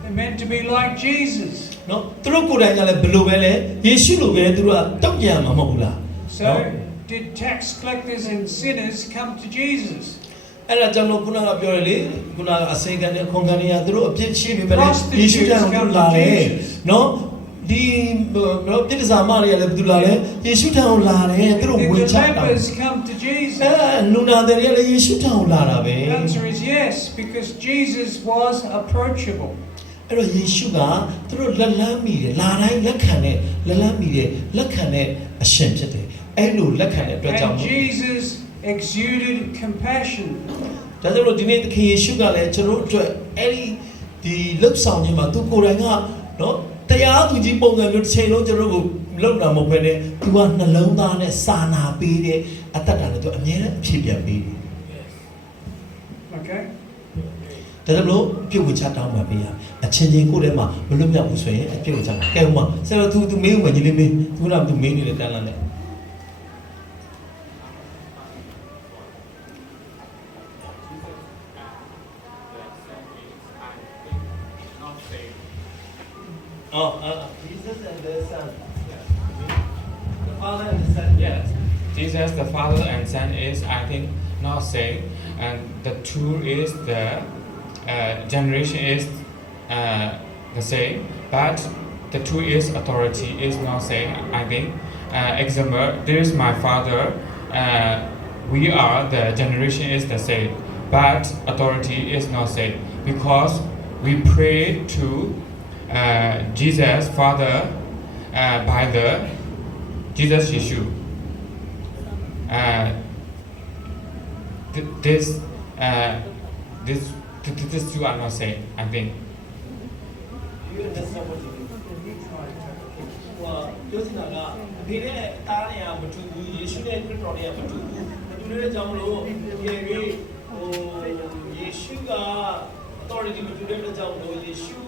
They're meant to be like Jesus. နော်သူတို့ကိုယ်တိုင်ကလည်းဘယ်လိုပဲလဲယေရှုလိုပဲသူတို့ကတုတ်ပြန်မှာမဟုတ်ဘူးလား So, did tax collectors and sinners come to Jesus? အဲ့ဒါကြောင့်လို့ခုနကပြောရလေခုနကအစိမ်းကန်နဲ့ခွန်ကန်တွေကသူတို့အပြစ်ရှိပြီပဲလေယေရှုတောင်ကိုလာတယ်နော်ဒီတော့ပြစ်စားမတွေကလည်းဘယ်သူလာလဲယေရှုတောင်လာတယ်သူတို့ Did ဝင် the ချတာ lepers come to Jesus? လူနာတွေကလည်းယေရှုတောင်လာတာပဲ The answer is yes, because Jesus was approachable. အဲ့တော့ယေရှုကသူတို့လက်လန်းမိတယ်လာတိုင်းလက်ခံတဲ့လက်လန်းမိတယ်လက်ခံတဲ့အရှင်ဖြစ်တယ်အဲ့လိုလက်ခံတဲ့အတွက်ကြောင့် And Jesus exuded compassion. ဒါကြောင့်လို့ဒီနေ့သခင်ယေရှုကလည်းကျွန်တော်တို့အတွက်အဲ့ဒီလှုပ်ဆောင်ခြင်းမှာသူကိုယ်တိုင်ကနော်တရားသူကြီးပုံစံမျိုးတစ်ချိန်လုံးကျွန်တော်တို့ကိုလှုပ်တာမဟုတ်ဘဲနဲ့သူကနှလုံးသားနဲ့စာနာပေးတဲ့အတ္တတာနဲ့သူအမြဲတမ်းအဖြစ်ပြန်ပေးတယ် Okay? ဒါကြောင့်လို့ပြုတ်ဝချတောင်းပါပေးရအချင်းချင်းကိုယ်ထဲမှာမလွတ်မြောက်ဘူးဆိုရင်အပြုတ်ဝချကဲဥမာဆရာတော်သူမေးဦးမယ်ညီလေးမေးသူကသူမေးနေတဲ့တန်းလန်းနဲ့Jesus and the Son. The Father and the Son. Yes, Jesus, the Father and Son is, I think, not same, and the two is the generation is the same, but the two is authority is not same. I think, example, there is my father. We are the generation is the same, but authority is not same because we pray to Jesus Father by the Jesus Yeshua. this two are not same. I think. You understand what you mean? ပြောစင်တာကအဖေနဲ့တားနေရမတူဘူးယေရှုနဲ့ခရစ်တော်နဲ့မတူဘူးမတူတဲ့ကြောင့်မလို့ဒီယေရှုက authority မတူတဲ့ကြောင့်မလို့ယေရှု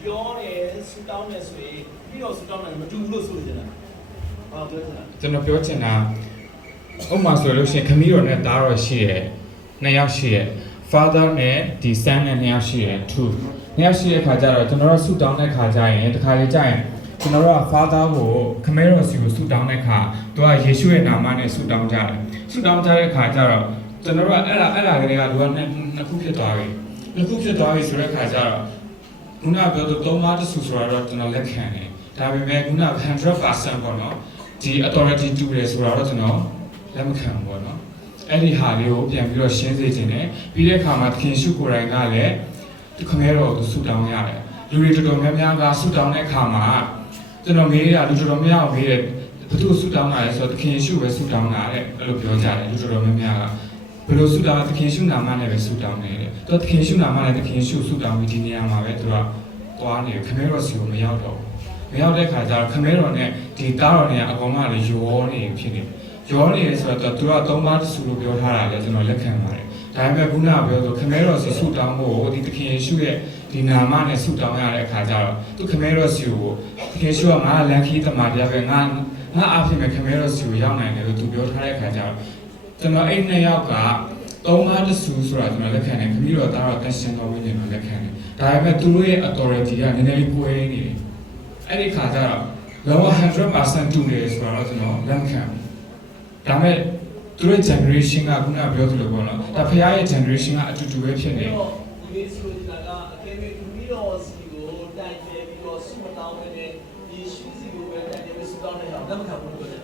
ပြောတယ်ဆူတောင်းတယ်ဆိုရင်ပြီးတော့ဆူတောင်းတယ်မတူဘူးလို့ဆိုကြတာ။ဟုတ်ပြောစင်တာ ကျွန်တော်ပြောချင်တာဥပမာဆိုလို့ရှိရင်ခမီးတော်နဲ့သားတော်ရှိတယ်နှစ်ယောက်ရှိတယ် father နဲ့ဒီ son နဲ့နှစ်ယောက်ရှိတယ် two နှစ်ယောက်ရှိတဲ့ခါကျတော့ကျွန်တော်တို့ဆူတောင်းတဲ့ခါကျရင်တခါလေကျရင်ကျွန်တော်တို့က father ကိုခမဲတော်စီကိုဆူတောင်းတဲ့ခါသူကယေရှုရဲ့နာမနဲ့ဆူတောင်းကြတယ်ဆူတောင်းကြတဲ့ခါကျတော့ကျွန်တော်တို့ကအဲ့ဒါကလေးကသူကနှစ်ခုဖြစ်သွားပြီနှစ်ခုဖြစ်သွားပြီဆိုတဲ့ခါကျတော့ခုနကပြောတော့သုံးပါးတဆူဆိုတာတော့ကျွန်တော်လက်ခံတယ်ဒါပေမဲ့ခုနက 100% ပေါ့နော်ဒီ authority တူတယ်ဆိုတာတော့ကျွန်တော်လက်မခံဘူးပေါ့နော်အဲ့ဒီဟာလေးကိုပြန်ပြီးတော့ရှင်းစေချင်တယ်ပြီးတဲ့အခါမှာသခင်ရှုကိုယ်တိုင်ကလည်းဒီခမဲတော်ကိုဆူတောင်းရတယ်လူတွေတော်တော်များများကဆူတောင်းတဲ့အခါမှာကျွန်တော်မေးရလူတော်တော်များများမေးတယ်ဘယ်သူဆူတောင်းတာလဲဆိုတော့သခင်ရှုပဲဆူတောင်းတာတဲ့အဲ့လိုပြောကြတယ်လူတော်တော်များများကဘယ်လိုဆူတောင်းသခင်ရှုနာမနဲ့ပဲဆူတောင်းနေတယ်သူသခင်ရှုနာမနဲ့သခင်ရှုဆူတောင်းပြီးဒီနေရာမှာပဲသူကသွားနေခမဲတော်စီကိုမရောက်တော့မရောက်တဲ့ခါကျတော့ခမဲတော်နဲ့ဒီတားတော်နဲ့အကောင်မလေးရောနေဖြစ်နေရောနေဆိုတော့သူကသုံးပါးတဆူလို့ပြောထားတာလေကျွန်တော်လက်ခံပါတယ်ဒါပေမဲ့ခုနကပြောဆိုခမဲတော်စီဆူတောင်းဖို့ဒီသခင်ရှုရဲ့ဒီနာမနဲ့ဆူတောင်းရတဲ့အခါကျတော့သူခမဲတော်စီကိုသခင်ရှုကငါလန်ခီးတမန်တရားပဲငါအဖြစ်မဲ့ခမဲတော်စီကိုရောက်နိုင်တယ်လို့သူပြောထားတဲ့အခါကျတော့ကျွန်တော်အဲ့နှစ်ယောက်ကသုံးပါးတဆူဆိုတာကျွန်တော်လက်ခံတယ်ခမီးတော်သားတော်တက်ရှင်တော်ဝိညာဉ်တော်လက်ခံတယ်ဒါပေမဲ့သူတို့ရဲ့ authority ကနည်းနည်းလေးကိုယ်နေတယ်အဲ့ဒီခါကျတော့လောက 100% တူတယ်ဆိုတော့ကျွန်တော်လက်ခံဒါပေမဲ့သူတို့ generation ကခုနပြောသလိုပေါ့နော်ဒါဖခင်ရဲ့ generation ကအတူတူပဲဖြစ်နေတယ် ဒီလိုဆိုတာကအကယ်၍မိတော်စီကိုတိုင်တယ်ပြီးတော့ဆုမတောင်းတဲ့ယေရှုစီကိုပဲတိုင်တယ်ပြီးဆုတောင်းတဲ့ဟာလက်မခံဘူးလို့ပြောတယ်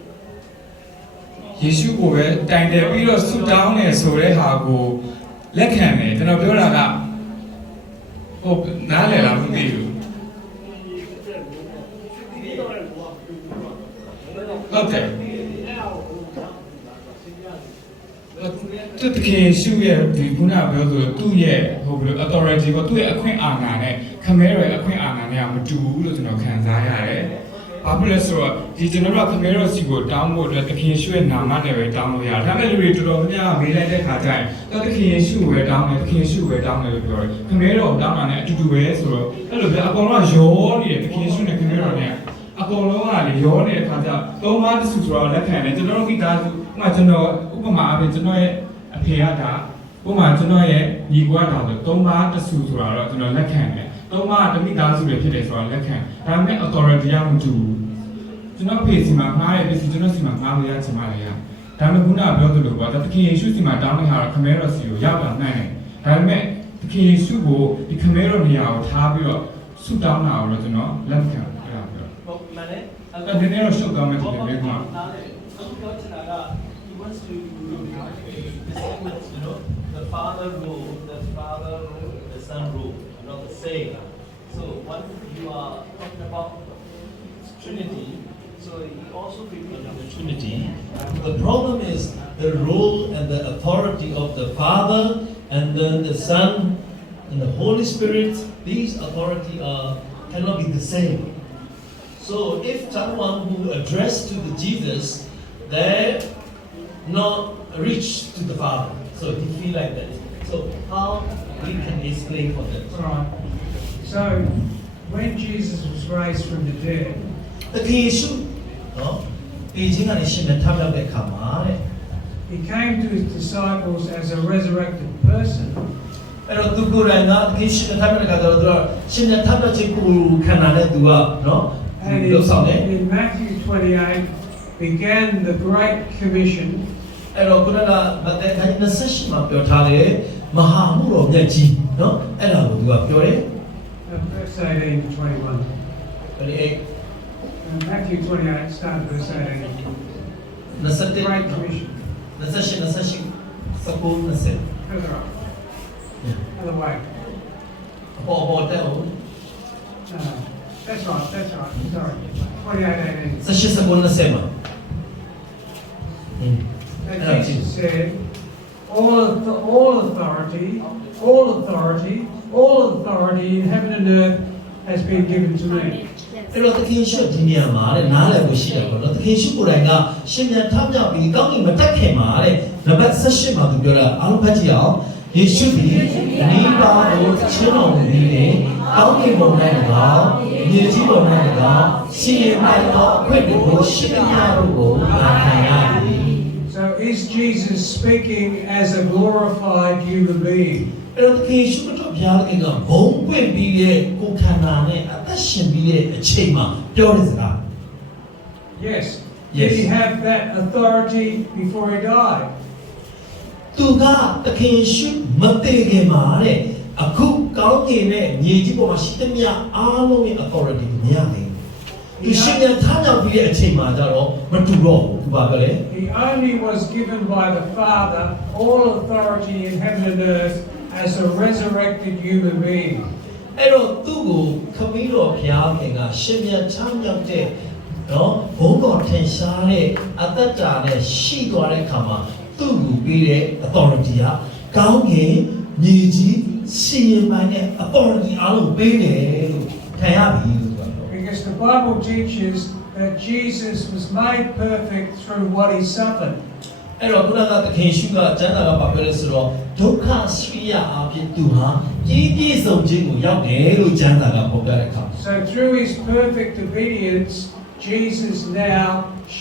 ယေရှုကိုပဲတိုင်တယ်ပြီးတော့ဆုတောင်းတယ်ဆိုတဲ့ဟာကိုလက်ခံတယ်ကျွန်တော်ပြောတာကဟုတ်နားလည်လားမသိဘူးဟုတ်တယ်သူတကယ်ရှုရဲ့ဒီခုနပြောဆိုသူ့ရဲ့ဟိုဘယ်လို authority ကိုသူ့ရဲ့အခွင့်အာဏာနဲ့ခမဲရဲ့အခွင့်အာဏာနဲ့မတူဘူးလို့ကျွန်တော်ခံစားရတယ်။ဘာဖြစ်လဲဆိုတော့ဒီကျွန်တော်တို့ခမဲတော်စီကိုတောင်းဖို့အတွက်တခင်ရှုရဲ့နာမနဲ့ပဲတောင်းလို့ရတယ်။ဒါပေမဲ့လူတွေတော်တော်များများမေးလိုက်တဲ့ခါကျရင်တခင်ရှုပဲတောင်းတယ်တခင်ရှုပဲတောင်းတယ်လို့ပြောတယ်။ခမဲတော်တောင်းတာနဲ့အတူတူပဲဆိုတော့အဲ့လိုပဲအကောင်လုံးရောနေတယ်တခင်ရှုနဲ့ခမဲတော်နဲ့အကောင်လုံးကလေရောနေတဲ့ခါကျသုံးပါးတဆူဆိုတော့လက်ခံတယ်ကျွန်တော်တို့မိသားစုဥပမာကျွန်တော်ဥပမာအပြင်ကျွန်တော်ရဲ့အဖေကဒါဥပမာကျွန်တော်ရဲ့ညီကွာတောင်ဆိုသုံးပါးတဆူဆိုတာတော့ကျွန်တော်လက်ခံတယ်သုံးပါးတမိသားစုတွေဖြစ်တယ်ဆိုတာလက်ခံဒါပေမဲ့ authority ကမတူဘူးကျွန်တော်ဖေးစီမှာငှားရပြီကျွန်တော်စီမှာငှားလို့ရချင်ပါလေရဒါပေမဲ့ခုနကပြောသလိုပေါ့တခင်ယေရှုစီမှာတောင်းနေတာတော့ခမဲတော်စီကိုရောက်လာနိုင်တယ်ဒါပေမဲ့တခင်ယေရှုကိုဒီခမဲတော်နေရာကိုထားပြီးတော့ဆုတောင်းတာကိုတော့ကျွန်တော်လက်ခံတယ်အဲ့ဒါပြော ဟုတ်မှန်တယ် အဲ့ဒီနေ့တော့ရှုပ်သွားမယ်ဒီနေ့က He wants to distinguish, the father rule, the son rule, not the same. So when you are talking about Trinity, so he also refers to the Trinity. The problem is the role and the authority of the Father and then the Son and the Holy Spirit. These authority cannot be the same. So if someone who addressed to the Jesus, they're not reach to the Father. So he feel like that. So how we can explain for that? Right. So, when Jesus was raised from the dead, တကယ်ရှိနော်ဒီချင်းကနေရှင်နဲ့ထပ်ရောက်တဲ့အခါမှာတဲ့ he came to his disciples as a resurrected person. အဲ့တော့သူကိုယ်တိုင်ကတကယ်ရှင်နဲ့ထပ်ရောက်တဲ့အခါကျတော့သူကရှင်နဲ့ထပ်ရောက်ခြင်းကိုခန္ဓာနဲ့သူကနော် And ဒီလိုဆောင်တယ် in Matthew 28 began the Great Commission. အဲ့တော့ခုနကမသက်ခိုင်း28မှာပြောထားတယ်မဟာမှုတော်မြတ်ကြီးနော်အဲ့ဒါကိုသူကပြောတယ် Verse 18 to 21. 28 Matthew 28, start at verse 18.27 Great Commission. 28 Further up. Other way. ပေါ်တဲ့ဟုတ် That's right, sorry. 28, 18. 28 မှာ And Jesus said, all authority in heaven and earth has been given to me. အဲ့တော့သခင်ရှုဒီနေရာမှာတဲ့နားလည်ဖို့ရှိတယ်ပေါ့နော်သခင်ရှုကိုယ်တိုင်ကရှင်ပြန်ထမြောက်ပြီးကောင်းကင်မတက်ခင်မှာတဲ့နံပါတ်18မှာသူပြောတာအားလုံးဖတ်ကြည့်အောင်ယေရှုသည်နိဗ္ဗာန်ကိုချင်းတော်မူပြီးတဲ့ကောင်းကင်ဘုံ၌၎င်းမြေကြီးဘုံ၌၎င်းရှင်ရဲ့ပိုင်သောအခွင့်ကိုရှိသမျှတို့ကိုနာခံရသည် So is Jesus speaking as a glorified human being? အဲ့တော့သခင်ရှုတော်ဘုရားခင်ကဘုံပွင့်ပြီးတဲ့ကိုယ်ခန္ဓာနဲ့အသက်ရှင်ပြီးတဲ့အချိန်မှာပြောတဲ့စကား Yes. Yes. Did he have that authority before he died? သူကသခင်ရှုမတည်ခင်မှာတဲ့အခုကောင်းကင်နဲ့မြေကြီးပေါ်မှာရှိသမျှအားလုံးရဲ့ authority ကိုမရသေးဘူးဒီရှင်ပြန်ထမြောက်ပြီးတဲ့အချိန်မှာကျတော့မတူတော့ဘူးသူပါပဲလေ He only was given by the Father all authority in heaven and earth as a resurrected human being. အဲ့တော့သူ့ကိုခမည်းတော်ဘုရားခင်ကရှင်ပြန်ထမြောက်တဲ့နော်ဘုန်းတော်ထင်ရှားတဲ့အသက်တာနဲ့ရှိသွားတဲ့အခါမှာသူ့ကိုပေးတဲ့ authority ကကောင်းကင်မြေကြီးရှင်ရင်ပိုင်းတဲ့ authority အားလုံးပေးတယ်လို့ခံရပြီလို့ပြောတယ် Because the Bible teaches that Jesus was made perfect through what he suffered. အဲ့တော့ခုနကသခင်ရှုကကျမ်းစာကဘာပြောလဲဆိုတော့ဒုက္ခဆွေးရအဖြစ်သူဟာပြည့်စုံခြင်းကိုရောက်တယ်လို့ကျမ်းစာကဖော်ပြတဲ့အခါ So through his perfect obedience, Jesus now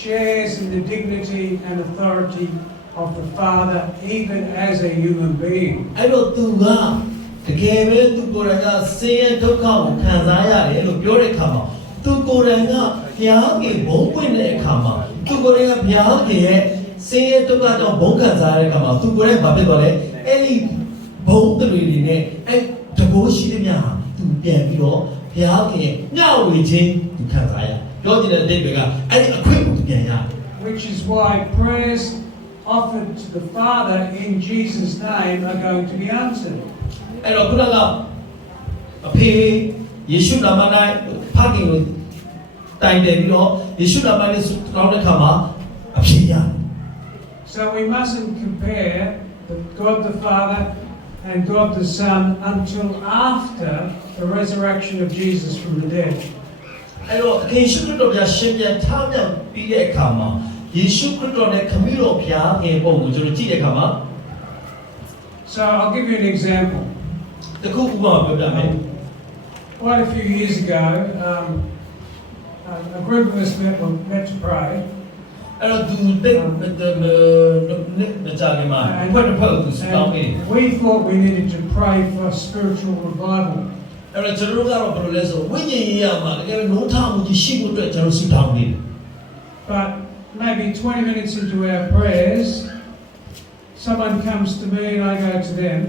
shares in the dignity and authority of the Father, even as a human being. အဲ့တော့သူကတကယ်ပဲသူကိုယ်တိုင်ကဆင်းရဲဒုက္ခကိုခံစားရတယ်လို့ပြောတဲ့အခါမှာသူကိုယ်တိုင်ကဘုရားခင်ဘုန်းပွင့်တဲ့အခါမှာသူကိုယ်တိုင်ကဘုရားခင်ရဲ့ဆင်းရဲဒုက္ခကြောင့်ဘုန်းခံစားရတဲ့အခါမှာသူကိုယ်တိုင်ဘာဖြစ်သွားလဲအဲ့ဒီဘုန်းတွေနဲ့အဲ့တကိုးရှိတဲ့များသူပြန်ပြီးတော့ဘုရားခင်ရဲ့ညဝေခြင်းသူခံစားရပြောချင်တဲ့အတိတ်ကအဲ့ဒီအခွင့်ကိုသူပြန်ရတယ် Which is why prayers offered to the Father in Jesus' name are going to be answered. အဲ့တော့ခုနကအဖေယေရှုနာမ၌ဖခင်ကိုတိုင်တယ်ပြီးတော့ယေရှုနာမနဲ့တောင်းတဲ့အခါမှာအဖြေရတယ် So we mustn't compare God the Father and God the Son until after the resurrection of Jesus from the dead. အဲ့တော့သခင်ယေရှုခရစ်တော်ဘုရားရှင်ပြန်ထမြောက်ပြီးတဲ့အခါမှာယေရှုခရစ်တော်နဲ့ခမည်းတော်ဘုရားခင်ပုံကိုကျွန်တော်ကြည့်တဲ့အခါမှာ So I'll give you an example. တခုဥပမာပြောပြမယ် Quite a few years ago, a group of us met to pray. အဲ့တော့သူတဲ့မကြခင်မှာဘယ်တော့ဖတ်သူစတောင်းပြီး And we thought we needed to pray for spiritual revival. အဲ့တော့ကျွန်တော်တို့ကတော့ဘယ်လိုလဲဆိုဝိညာဉ်ရေးရမှာတကယ်လို့နှုံးထားမှုကြီးရှိဖို့အတွက်ကျွန်တော်စတောင်းနေတယ် But maybe 20 minutes into our prayers, someone comes to me and I go to them.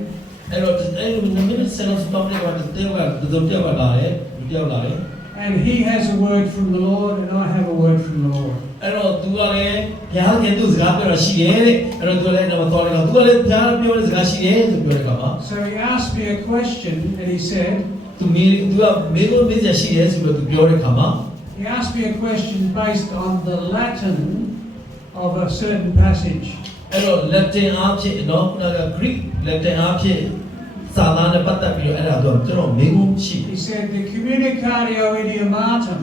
အဲ့တော့အဲ့လိုမိနစ်စလုံးစတောင်းတဲ့ကတော့တေဝါဒုတိယပါလာတယ်ဒုတိယလာတယ် And he has a word from the Lord and I have a word from the Lord. အဲ့တော့သူကလည်းဘုရားခင်သူ့စကားပြောတာရှိတယ်တဲ့အဲ့တော့သူလည်းတော့တော်တယ်သူကလည်းဘုရားပြောတဲ့စကားရှိတယ်ဆိုပြောတဲ့အခါမှာ So he asked me a question and he said, သူကမေးလို့မေးစရာရှိတယ်ဆိုတော့သူပြောတဲ့အခါမှာ he asked me a question based on the Latin of a certain passage. အဲ့တော့ Latin အားဖြင့်နော်ခုနက Greek Latin အားဖြင့်စာသားနဲ့ပတ်သက်ပြီးတော့အဲ့ဒါတော့ကျွန်တော်မေးဖို့ရှိတယ် He said, the communicatio idiomatum.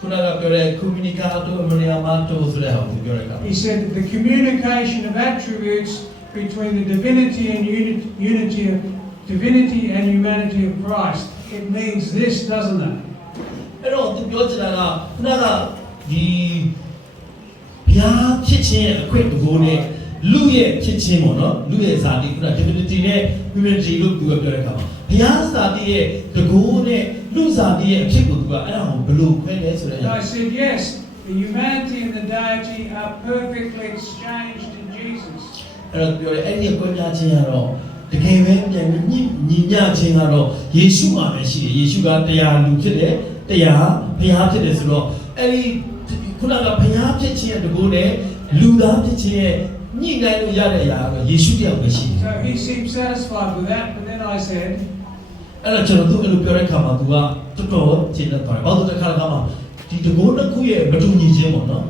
ခုနကပြောတဲ့ communicato idiomatum ဆိုတဲ့ဟာကိုပြောတဲ့အခါ He said that the communication of attributes between the divinity and divinity and humanity of Christ. It means this, doesn't it? အဲ့တော့သူပြောချင်တာကခုနကဒီဘုရားဖြစ်ခြင်းရဲ့အခွင့်အရေးနဲ့လူရဲ့ဖြစ်ခြင်းပေါ့နော်လူရဲ့ဇာတိခုန divinity နဲ့ humanity လို့သူကပြောတဲ့အခါမှာဘုရားဇာတိရဲ့တကိုးနဲ့လူဇာတိရဲ့အဖြစ်ကိုသူကအဲ့ဒါကိုဘယ်လိုခွဲလဲဆိုတဲ့ And I said, yes, the humanity and the deity are perfectly exchanged in Jesus. အဲ့တော့ပြောတယ်အဲ့ဒီကွဲပြားခြင်းကတော့တကယ်ပဲပြန်ညီညခြင်းကတော့ယေရှုမှာပဲရှိတယ်ယေရှုကတရားလူဖြစ်တယ်တရားဘုရားဖြစ်တယ်ဆိုတော့အဲ့ဒီခုနကဘုရားဖြစ်ခြင်းရဲ့တကိုးနဲ့လူသားဖြစ်ခြင်းရဲ့ညှိနှိုင်းလို့ရတဲ့အရာကတော့ယေရှုတယောက်ပဲရှိတယ် So he seemed satisfied with that, but then I said, အဲ့တော့ကျွန်တော်သူ့အဲ့လိုပြောတဲ့အခါမှာသူကတော်တော်ကျေနပ်သွားတယ်ဘာလို့တခါမှဒီတကိုးနှစ်ခုရဲ့မတူညီခြင်းပေါ့နော်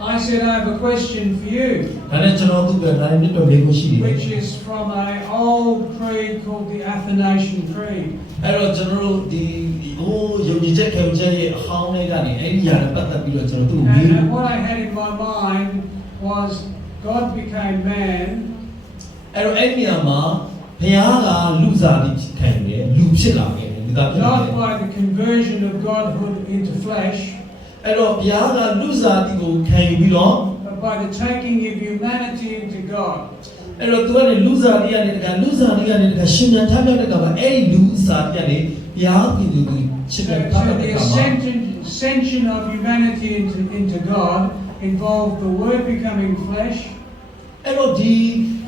I I said, I have a question for you, ဒါနဲ့ကျွန်တော်သူကဒါနဲ့တော့မေးခွန်းရှိတယ် which is from an old creed called the Athanasian Creed. အဲ့တော့ကျွန်တော်တို့ဒီဟိုယုံကြည်ချက်ခံယူချက်ရဲ့အဟောင်းတွေကနေအဲ့ဒီຢာနဲ့ပတ်သက်ပြီးတော့ကျွန်တော်သူ့ကိုမေး And what I had in my mind was God became man, အဲ့တော့အဲ့ဒီနေရာမှာဘုရားကလူစားတိခံတယ်လူဖြစ်လာခဲ့တယ်ဒီသားဖြစ်လာတယ် not by the conversion of Godhood into flesh, အဲ့တော့ဘုရားကလူစားတိကိုခံယူပြီးတော့ but by the taking of humanity into God. အဲ့တော့သူကနေလူစားတိကနေတကလူစားတိကနေတကရှင်မြန်ထားမြောက်တဲ့ကမှာအဲ့ဒီလူစားတိကနေဘုရားပြည်သူကိုရှင်မြန်ထား So မြောက် the တဲ့ကမှာ ascension of humanity into God involved the Word becoming flesh, အဲ့တော့ဒီ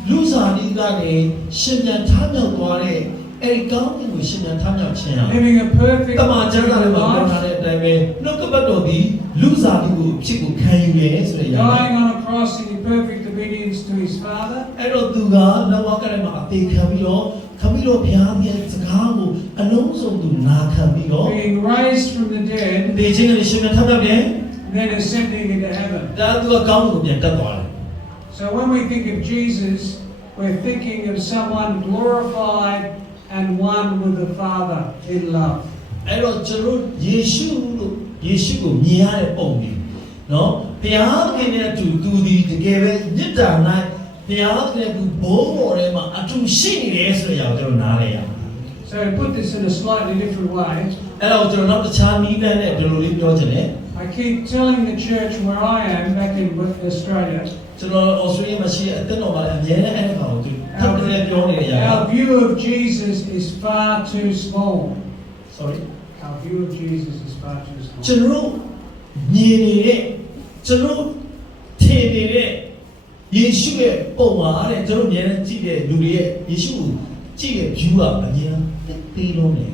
လူစားတိကနေရှင်မြန်ထားမြောက်သွားတဲ့အဲ့ဒီကောင်းကင်ကိုရှင်မြန်ထားမြောက်ခြင်းဟာ living a perfect တမန်ကျမ်းစာထဲမှာပြောထား life, တဲ့အတိုင်းပဲနှုတ်ကပတ်တော်ဒီလူစားတိကိုဖြစ်ကိုခံယူရဲဆိုတဲ့အရာ dying on a cross in perfect obedience to his Father, အဲ့တော့သူကလောကထဲမှာအသေးခံပြီးတော့ခမီးတော်ဘုရားရဲ့စကားကိုအလုံးစုံသူနာခံပြီးတော့ being raised from the dead, ဒေချင်းကနေရှင်မြန်ထားမြောက်တယ် and then ascending into heaven. ဒါသူကကောင်းကိုပြန်တက်သွားတယ် So when we think of Jesus, we're thinking of someone glorified and one with the Father in love. အဲ့တော့ကျွန်တော်ယေရှုကိုမြင်ရတဲ့ပုံကြီးနော်ဘုရားခင်နဲ့အတူသူဒီတကယ်ပဲမြစ်တာနိုင်ဘုရားခင်နဲ့သူဘိုးတော်ထဲမှာအတူရှိနေတယ်ဆိုတဲ့အရာကိုကျွန်တော်နားလဲရအောင် So to put this in a slightly different way, အဲ့တော့ကျွန်တော်နောက်တစ်ခြားနည်းနဲ့ဒီလိုလေးပြောချင်တယ် I keep telling the church where I am back in Australia, ကျွန်တော်ဩစတြေးလျမှာရှိတဲ့အသင်းတော်မှာလည်းအများနဲ့အဲ့ဒီကောင်ကိုသူထပ်ပြီးပြောနေရတာ our view of Jesus is far too small. sorry Our view of Jesus is far too small. ကျွန်တော်မြင်နေတဲ့ကျွန်တော်ထင်နေတဲ့ယေရှုရဲ့ပုံမှာတဲ့ကျွန်တော်မြင်တဲ့ကြည့်တဲ့လူတွေရဲ့ယေရှုကိုကြည့်တဲ့ view ကအရင်သေးလုံးတယ်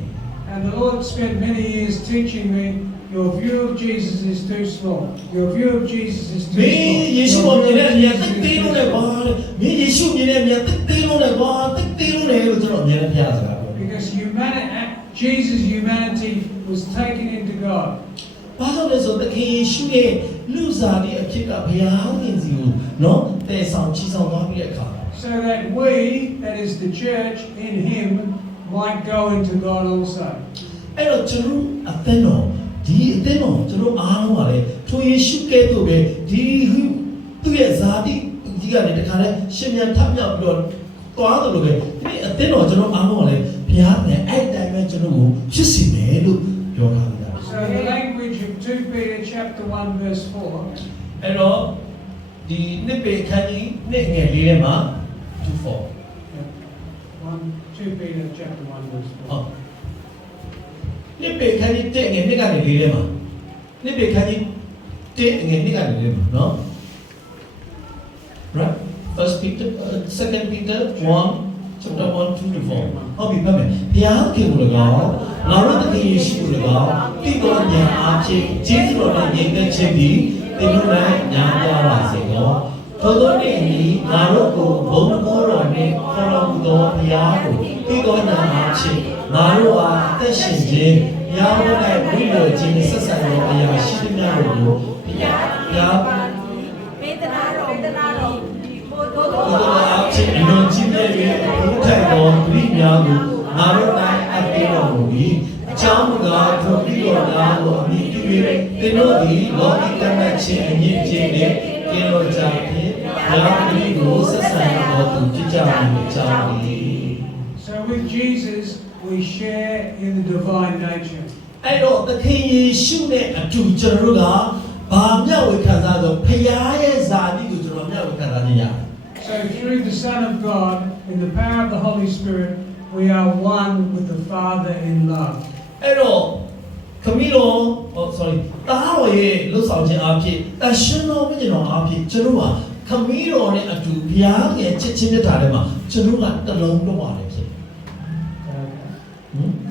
And the Lord spent many years teaching me, your view of Jesus is too small. Your view of Jesus is too မင်း small. ယေရှု Your ကိုမြင် view တဲ့ of အမြင် Jesus သေး is လုံး too နဲ့ပါ small. တဲ့မင်းယေရှုမြင်တဲ့အမြင်သေးလုံးနဲ့ပါသေးလုံးနဲ့လို့ကျွန်တော်မြင်တဲ့ဘုရားစကားပြောတယ် Because Jesus' humanity was taken into God. ဘာလို့လဲဆိုတော့တခင်ယေရှုရဲ့လူစားတဲ့အဖြစ်ကဘုရားရှင်စီကိုနော်တည်ဆောင်ချီဆောင်သွားပြီးတဲ့အခါ So that we, that is the church, in Him, might go into God also. အဲ့တော့ကျွန်တော်အသင်းတော်ဒီအသင်းတော်ကျွန်တော်အားလုံးပါလေထိုယေရှုကဲ့သို့ပဲဒီသူ့ရဲ့ဇာတိဒီကနေတခါလဲရှင်မြန်ထပ်မြောက်ပြီးတော့သွားတယ်လို့ပဲဒီအသင်းတော်ကျွန်တော်အားလုံးပါလေဘုရားနဲ့အဲ့တိုင်းပဲကျွန်တော်ကိုဖြစ်စီမယ်လို့ပြောထားတာ So the language of 2 Peter chapter 1 verse 4 အဲ့တော့ဒီနှစ်ပေခန်းကြီးနှစ်ငယ်လေးထဲမှာ2 2 Peter chapter 1 verse 4. ဟုတ်နှစ်ပေခန်းကြီးတဲ့ငယ်နှစ်ကနေလေးထဲမှာနှစ်ပေခန်းကြီးတဲ့ငယ်နှစ်ကနေလေးမှာနော် right first Peter second Peter 1 chapter 1 2 to 4ဟုတ်ပြီဖတ်မယ်ဘုရားခင်ကို၎င်းငါတို့သခင်ယေရှုကို၎င်းတိတော်ဉာဏ်အားဖြင့်ကျေးဇူးတော်နဲ့ညီတဲ့ခြင်းသည်သင်တို့၌ညာပြပါစေသောထိုသောနေ့ဤငါတို့ကိုဘုံဘောတော်နှင့်ခေါ်တော်မူသောဘုရားကိုတိတော်ဉာဏ်အားဖြင့်ငါတို့အားအသက်ရှင်ခြင်းညာဘုရားဝိညာဉ်ခြင်းဆက်ဆံသောအရာရှိသမျှတို့ကိုဘုရားမေတ္တာတော်ဘုဒ္ဓ ဘုရားအားဖြင့်အလွန်ကြီးမြတ်၍ဘုရားတော်ပြိညာကိုငါတို့၌အပ်ပေးတော်မူပြီးအကြောင်းမူကားထိုပြီးတော်များကိုအမိပြု၍သင်တို့သည်လောကီတမတ်ခြင်းအမြင့်ခြင်းနှင့်ကျင့်လို့ကြဖြင့်ဘုရားသခင်ကိုဆက်ဆံတော်သူဖြစ်ကြမည်အကြောင်းသည် So with Jesus, we share in the divine nature. အဲ့တော့သခင်ယေရှုနဲ့အတူကျွန်တော်တို့ကဘာမျှဝေခံစားတော့ဖခင်ရဲ့ဇာတိကိုကျွန်တော်မျှဝေခံစားနေရတယ် So through the Son of God, in the power of the Holy Spirit, we are one with the Father in love. အဲ့တော့ခမီးတော်တားတော်ရဲ့လှုပ်ဆောင်ခြင်းအဖြစ်တရှင်တော်ဝိညာဉ်တော်အဖြစ်ကျွန်တော်ကခမီးတော်နဲ့အတူဘုရားရဲ့ချစ်ချင်းမြတ်တာထဲမှာကျွန်တော်ကတလုံးတော့ပါတယ်ဖြစ်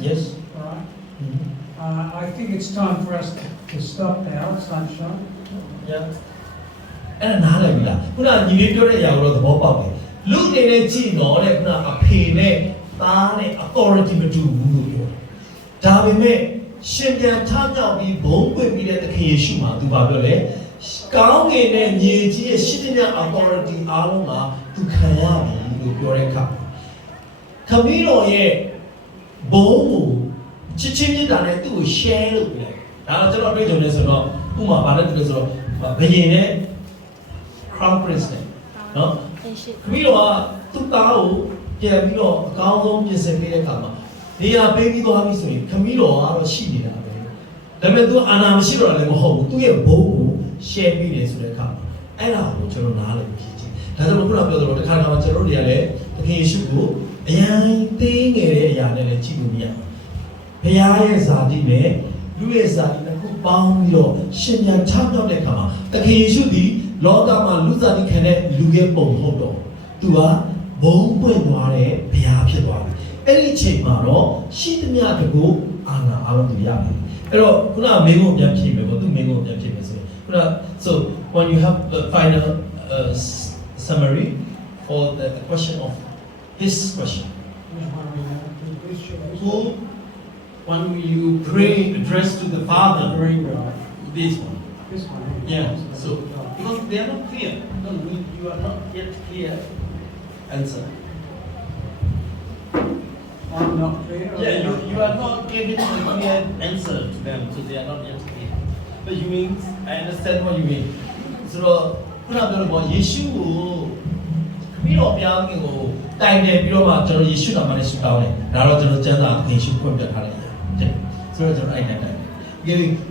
Yes All right. I think it's time for us to stop now, sunshine. Yeah အဲ့ဒါနားလည်ပြီလားခုနညီလေးပြောတဲ့အရာကိုတော့သဘောပေါက်တယ်လူအနေနဲ့ကြည့်တော့တဲ့ခုနအဖေနဲ့သားနဲ့ authority မတူဘူးလို့ပြောတယ်ဒါပေမဲ့ရှင်ပြန်ထမြောက်ပြီးဘုံပွင့်ပြီးတဲ့သခင်ယေရှုမှာသူပြောလဲ ကောင်းငင်နဲ့မြေကြီးရဲ့ရှိတဲ့ authority အားလုံးကသူခံရပြီလို့ပြောတဲ့အခါခမည်းတော်ရဲ့ဘုံကိုချစ်ချင်းမြတ်တာနဲ့သူ့ကို share လုပ်ပြလိုက်ဒါတော့ကျွန်တော်တွေ့ကြုံနေဆိုတော့ဥပမာဘာလဲတူလဲဆိုတော့ဘယင်နဲ့ crown prince နဲ့နော် အရှိ ခမည်းတော်ကသူ့သားကိုပြန်ပြီးတော့အကောင်းဆုံးပြင်ဆင်ပေးတဲ့အခါမှာနေရာပေးပြီးသွားပြီဆိုရင်ခမည်းတော်ကတော့ရှိနေတာပဲဒါပေမဲ့သူအာဏာမရှိတော့လည်းမဟုတ်ဘူးသူ့ရဲ့ဘုံကို share ပေးတယ်ဆိုတဲ့အခါမှာအဲ့ဒါကိုကျွန်တော်နားလည်ကြည့်ကြည့်ဒါကြောင့်ခုနပြောသလိုတစ်ခါကျွန်တော်တို့တွေကလည်းသခင်ယေရှုကိုအရန်သေးငယ်တဲ့အရာနဲ့လည်းကြည့်လို့မရဘူးဘုရားရဲ့ဇာတိနဲ့လူရဲ့ဇာတိနဲ့ခုပေါင်းပြီးတော့ရှင်ပြန်ချမြောက်တဲ့အခါမှာသခင်ယေရှုဒီလောကမှာလူဇာတိခံတဲ့လူရဲ့ပုံဟုတ်တော့သူကဘုံပွင့်သွားတဲ့ဘုရားဖြစ်သွားတယ်အဲ့ဒီအချိန်မှာတော့ရှိသမျှတကူအာဏာအားလုံးသူရပြီအဲ့တော့ခုနမင်းကိုပြန်ဖြေမယ်ပေါ့သူမင်းကိုပြန်ဖြေမယ်ဆိုရင်ခုန so when you have the final summary for the question of his question who when you pray address to the Father Green guy. this one This one. yeah so because they are not clear no you are not yet clear answer I'm not clear. yeah you are not giving a clear answer to them so they are not yet clear but you mean I understand what you mean ဆိုတော့ခုနပြောလို့ပေါ့ယေရှုကိုပြီးတော့ဘုရားခင်ကိုတိုင်တယ်ပြီးတော့မှကျွန်တော်ယေရှုနာမနဲ့ဆုတောင်းတယ်ဒါတော့ကျွန်တော်ကျမ်းစာသင်ရှုဖွင့်ပြထားတယ်ဆိုတော့ကျွန်တော်အဲ့ဒါတိုင်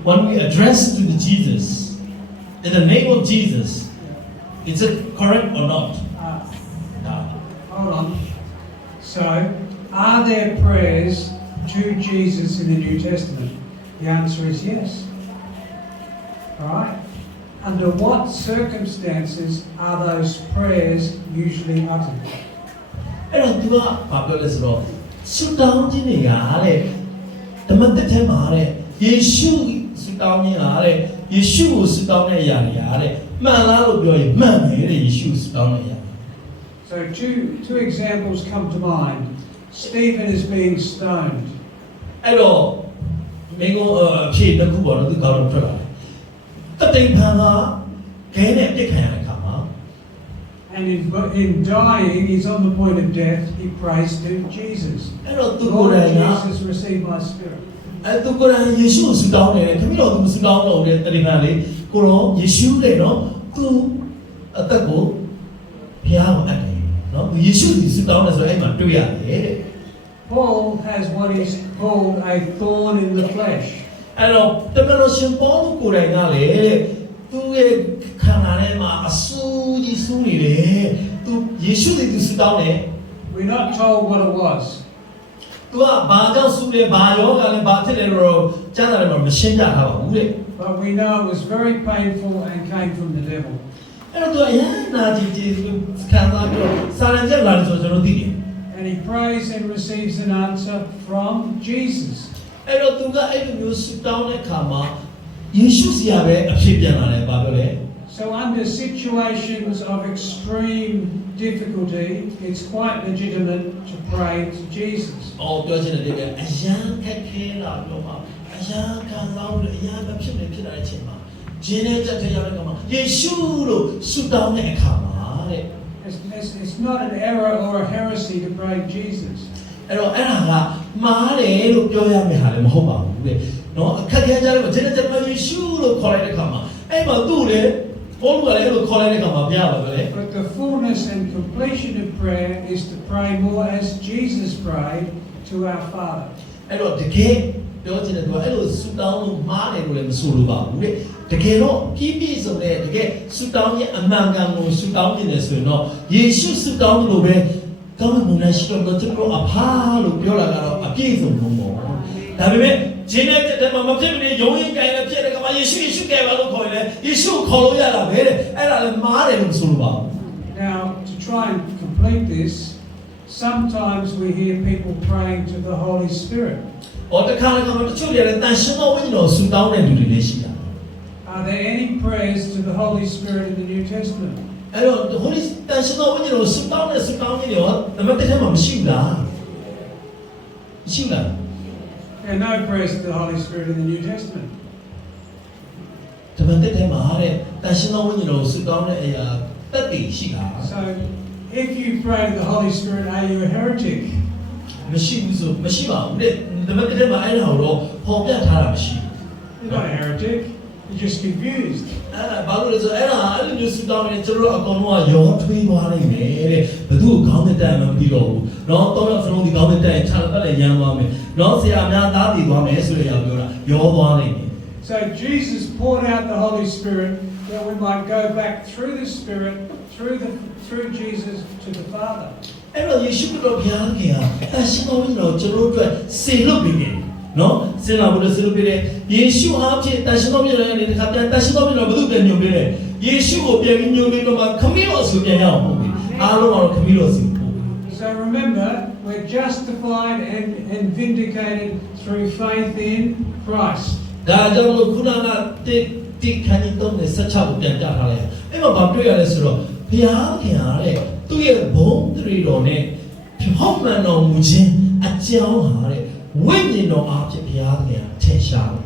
when we address to the Jesus in the name of Jesus is it correct or not Hold on. So, are there prayers to Jesus in the New Testament? The answer is yes. Alright? Under what circumstances are those prayers usually uttered? အဲ့တော့သူကဘာပြောလဲဆိုတော့ဆုတောင်းခြင်းတွေကတဲ့ဓမ္မသစ်ထဲမှာတဲ့ယေရှုဆုတောင်းခြင်းဟာတဲ့ယေရှုကိုဆုတောင်းတဲ့အရာတွေကတဲ့မှန်လားလို့ပြောရင်မှန်တယ်တဲ့ယေရှုဆုတောင်းတဲ့အရာ So two examples come to mind. Stephen is being stoned. အဲ့တော့မင်းကအဖြေတစ်ခုပေါ်တော့သူကောင်းတော့ထွက်လာတယ်တတိဖန်ကခဲနဲ့ပြစ်ခံရတဲ့အခါမှာ And in dying, he's on the point of death, he prays to Jesus. အဲ့တော့သူကိုယ် Lord တိုင်က Jesus, receive my spirit. အဲ့သူကိုယ်တိုင်ယေရှုကိုဆုတောင်းတယ်ခင်ဗျတော်သူမဆုတောင်းတော့တဲ့တတိဖန်လေးကိုတော့ယေရှုလေနော်သူအသက်ကိုဘုရားကိုအပ်တယ်နော်သူယေရှုကိုဆုတောင်းတယ်ဆိုအဲ့မှာတွေ့ရတယ်တဲ့ Paul has what is called a thorn in the flesh. အဲ့တော့တမန်တော်ရှင်ပေါလုကိုယ်တိုင်ကလေတဲ့သူရဲ့ခန္ဓာထဲမှာအဆူကြီးဆူနေတယ်သူယေရှုကိုသူဆုတောင်းတယ် We're not told what it was. သူကဘာကြောင့်ဆူလဲဘာယောဂလဲဘာဖြစ်လဲတော့ကျမ်းစာထဲမှာမရှင်းပြထားပါဘူးတဲ့ But we know it was very painful and came from the devil. အဲ့တော့သူအရင်နာကြည့်ခံစားပြီးတော့စာရန်ချက်လာတယ်ဆိုတော့ကျွန်တော်သိတယ် And he prays and receives an answer from Jesus. အဲ့တော့သူကအဲ့လိုမျိုးဆုတောင်းတဲ့အခါမှာယေရှုစီကပဲအဖြစ်ပြန်လာတယ်ဘာပြောလဲ So under situations of extreme difficulty, it's quite legitimate to pray to Jesus. အော်ပြောချင်တယ်တဲ့အရန်ခက်ခဲလာတော့မှအရန်ခံစားလို့အရန်မဖြစ်နေဖြစ်လာတဲ့အချိန်မှာဂျင်းနဲ့တက်ထရောက်တဲ့အခါမှာယေရှုလို့ဆုတောင်းတဲ့အခါမှာတဲ့ It's not an error or a heresy to pray Jesus. အဲ့တော့အဲ့ဒါကမှားတယ်လို့ပြောရမယ့်ဟာလည်းမဟုတ်ပါဘူးတဲ့နော်အခက်ခဲကြတယ်ဂျင်းနဲ့တက်မှာယေရှုလို့ခေါ်လိုက်တဲ့အခါမှာအဲ့မှာသူ့လေဘောလူကလည်းအဲ့လိုခေါ်လိုက်တဲ့အခါမှာပြရပါပဲလေ But the fullness and completion of prayer is to pray more as Jesus prayed to our Father. အဲ့တော့တကယ်ပြောချင်တယ်သူကအဲ့လိုဆူတောင်းလို့မှားတယ်လို့လည်းမဆိုလိုပါဘူးတဲ့တကယ်တော့ပြည့်စုံတဲ့တကယ်ဆူတောင်းရဲ့အမှန်ကန်ကိုဆူတောင်းနေတယ်ဆိုရင်တော့ယေရှုဆူတောင်းလို့ပဲကောင်းမှုနဲ့ရှိတော့ကျွန်တော်အဖာလို့ပြောတာကတော့အပြည့်စုံလို့ပေါ့ဒါပေမဲ့ဂျင်းတဲ့တက်မှာမဖြစ်မနေရုံးရင်ကြိုင်လည်းဖြစ်တဲ့ကမှာယေရှုကဲပါလို့ခေါ်ရင်ယေရှုခေါ်လို့ရတာပဲတဲ့အဲ့ဒါလည်းမှားတယ်လို့မဆိုလိုပါဘူး Now, to try and complete this, sometimes we hear people praying to the Holy Spirit. အော်တခါတခါတချို့လည်းတန်ရှင်တော်ဝိညာဉ်တော်ဆူတောင်းတဲ့လူတွေလည်းရှိတာ Are there any prayers to the Holy Spirit in the New Testament? အဲ့တော့ Holy တန်ရှင်တော်ဝိညာဉ်တော်ဆူတောင်းနေတယ်ရောနံပါတ်1ထဲမှာမရှိဘူးလားမရှိဘူးလား There are no prayers to the Holy Spirit in the New Testament. ဓမ္မတက်ထဲမှာတဲ့တန်ရှင်းသောဝိညာဉ်တော်ကိုဆုတောင်းတဲ့အရာတက်တည်ရှိတာ So if you pray to the Holy Spirit, are you a heretic? မရှိဘူးဆိုမရှိပါဘူးတဲ့ဓမ္မတက်ထဲမှာအဲ့ဒါကိုတော့ပေါ်ပြထားတာမရှိ You're not a heretic. You're just confused. ဘာလို့လဲဆိုအဲ့ဒါအဲ့လိုမျိုးဆုတောင်းနေကျွန်တော်အကောင်လုံးကရောထွေးသွားနိုင်တယ်တဲ့ဘသူ့ကိုခေါင်းတက်မှမပြီးတော့ဘူးเนาะတော့တော့စလုံးဒီခေါင်းတက်ရင်ခြာတက်လည်းရမ်းသွားမယ်เนาะဆရာများသားတည်သွားမယ်ဆိုတဲ့အရာပြောတာရောသွားနိုင်တယ် So Jesus poured out the Holy Spirit that we might go back through the Spirit, through Jesus to the Father. အဲ့တော့ယေရှုခရစ်တော်ဘုရားခင်ဟာတန်ရှင်းသောဝိညာဉ်တော်ကျွန်တော်တို့အတွက်စေလွှတ်ပေးတယ်နော်စင်လာဘုရားစေလွှတ်ပေးတယ်ယေရှုအားဖြင့်တန်ရှင်းသောဝိညာဉ်တော်ရဲ့တခါပြန်တန်ရှင်းသောဝိညာဉ်တော်ဘုသူပြန်ညွှန်ပေးတယ်ယေရှုကိုပြန်ပြီးညွှန်ပေးတော့မှခမည်းတော်ဆိုပြန်ရအောင်ပို့ပေးအားလုံးကတော့ခမည်းတော်စီပို့ပေး So remember, we're justified and vindicated through faith in Christ. ဒါကြောင့်လို့ခုနကတိခဏတုံးနဲ့16ကိုပြန်ပြထားလိုက်အဲ့မှာဘာတွေ့ရလဲဆိုတော့ဘုရားခင်ဟာတဲ့သူ့ရဲ့ဘုန်းတရီတော်နဲ့ဟောက်မှန်တော်မူခြင်းအကြောင်းဟာတဲ့ဝိညာဉ်တော်အားဖြင့်ဘုရားခင်ဟာထင်ရှားတယ်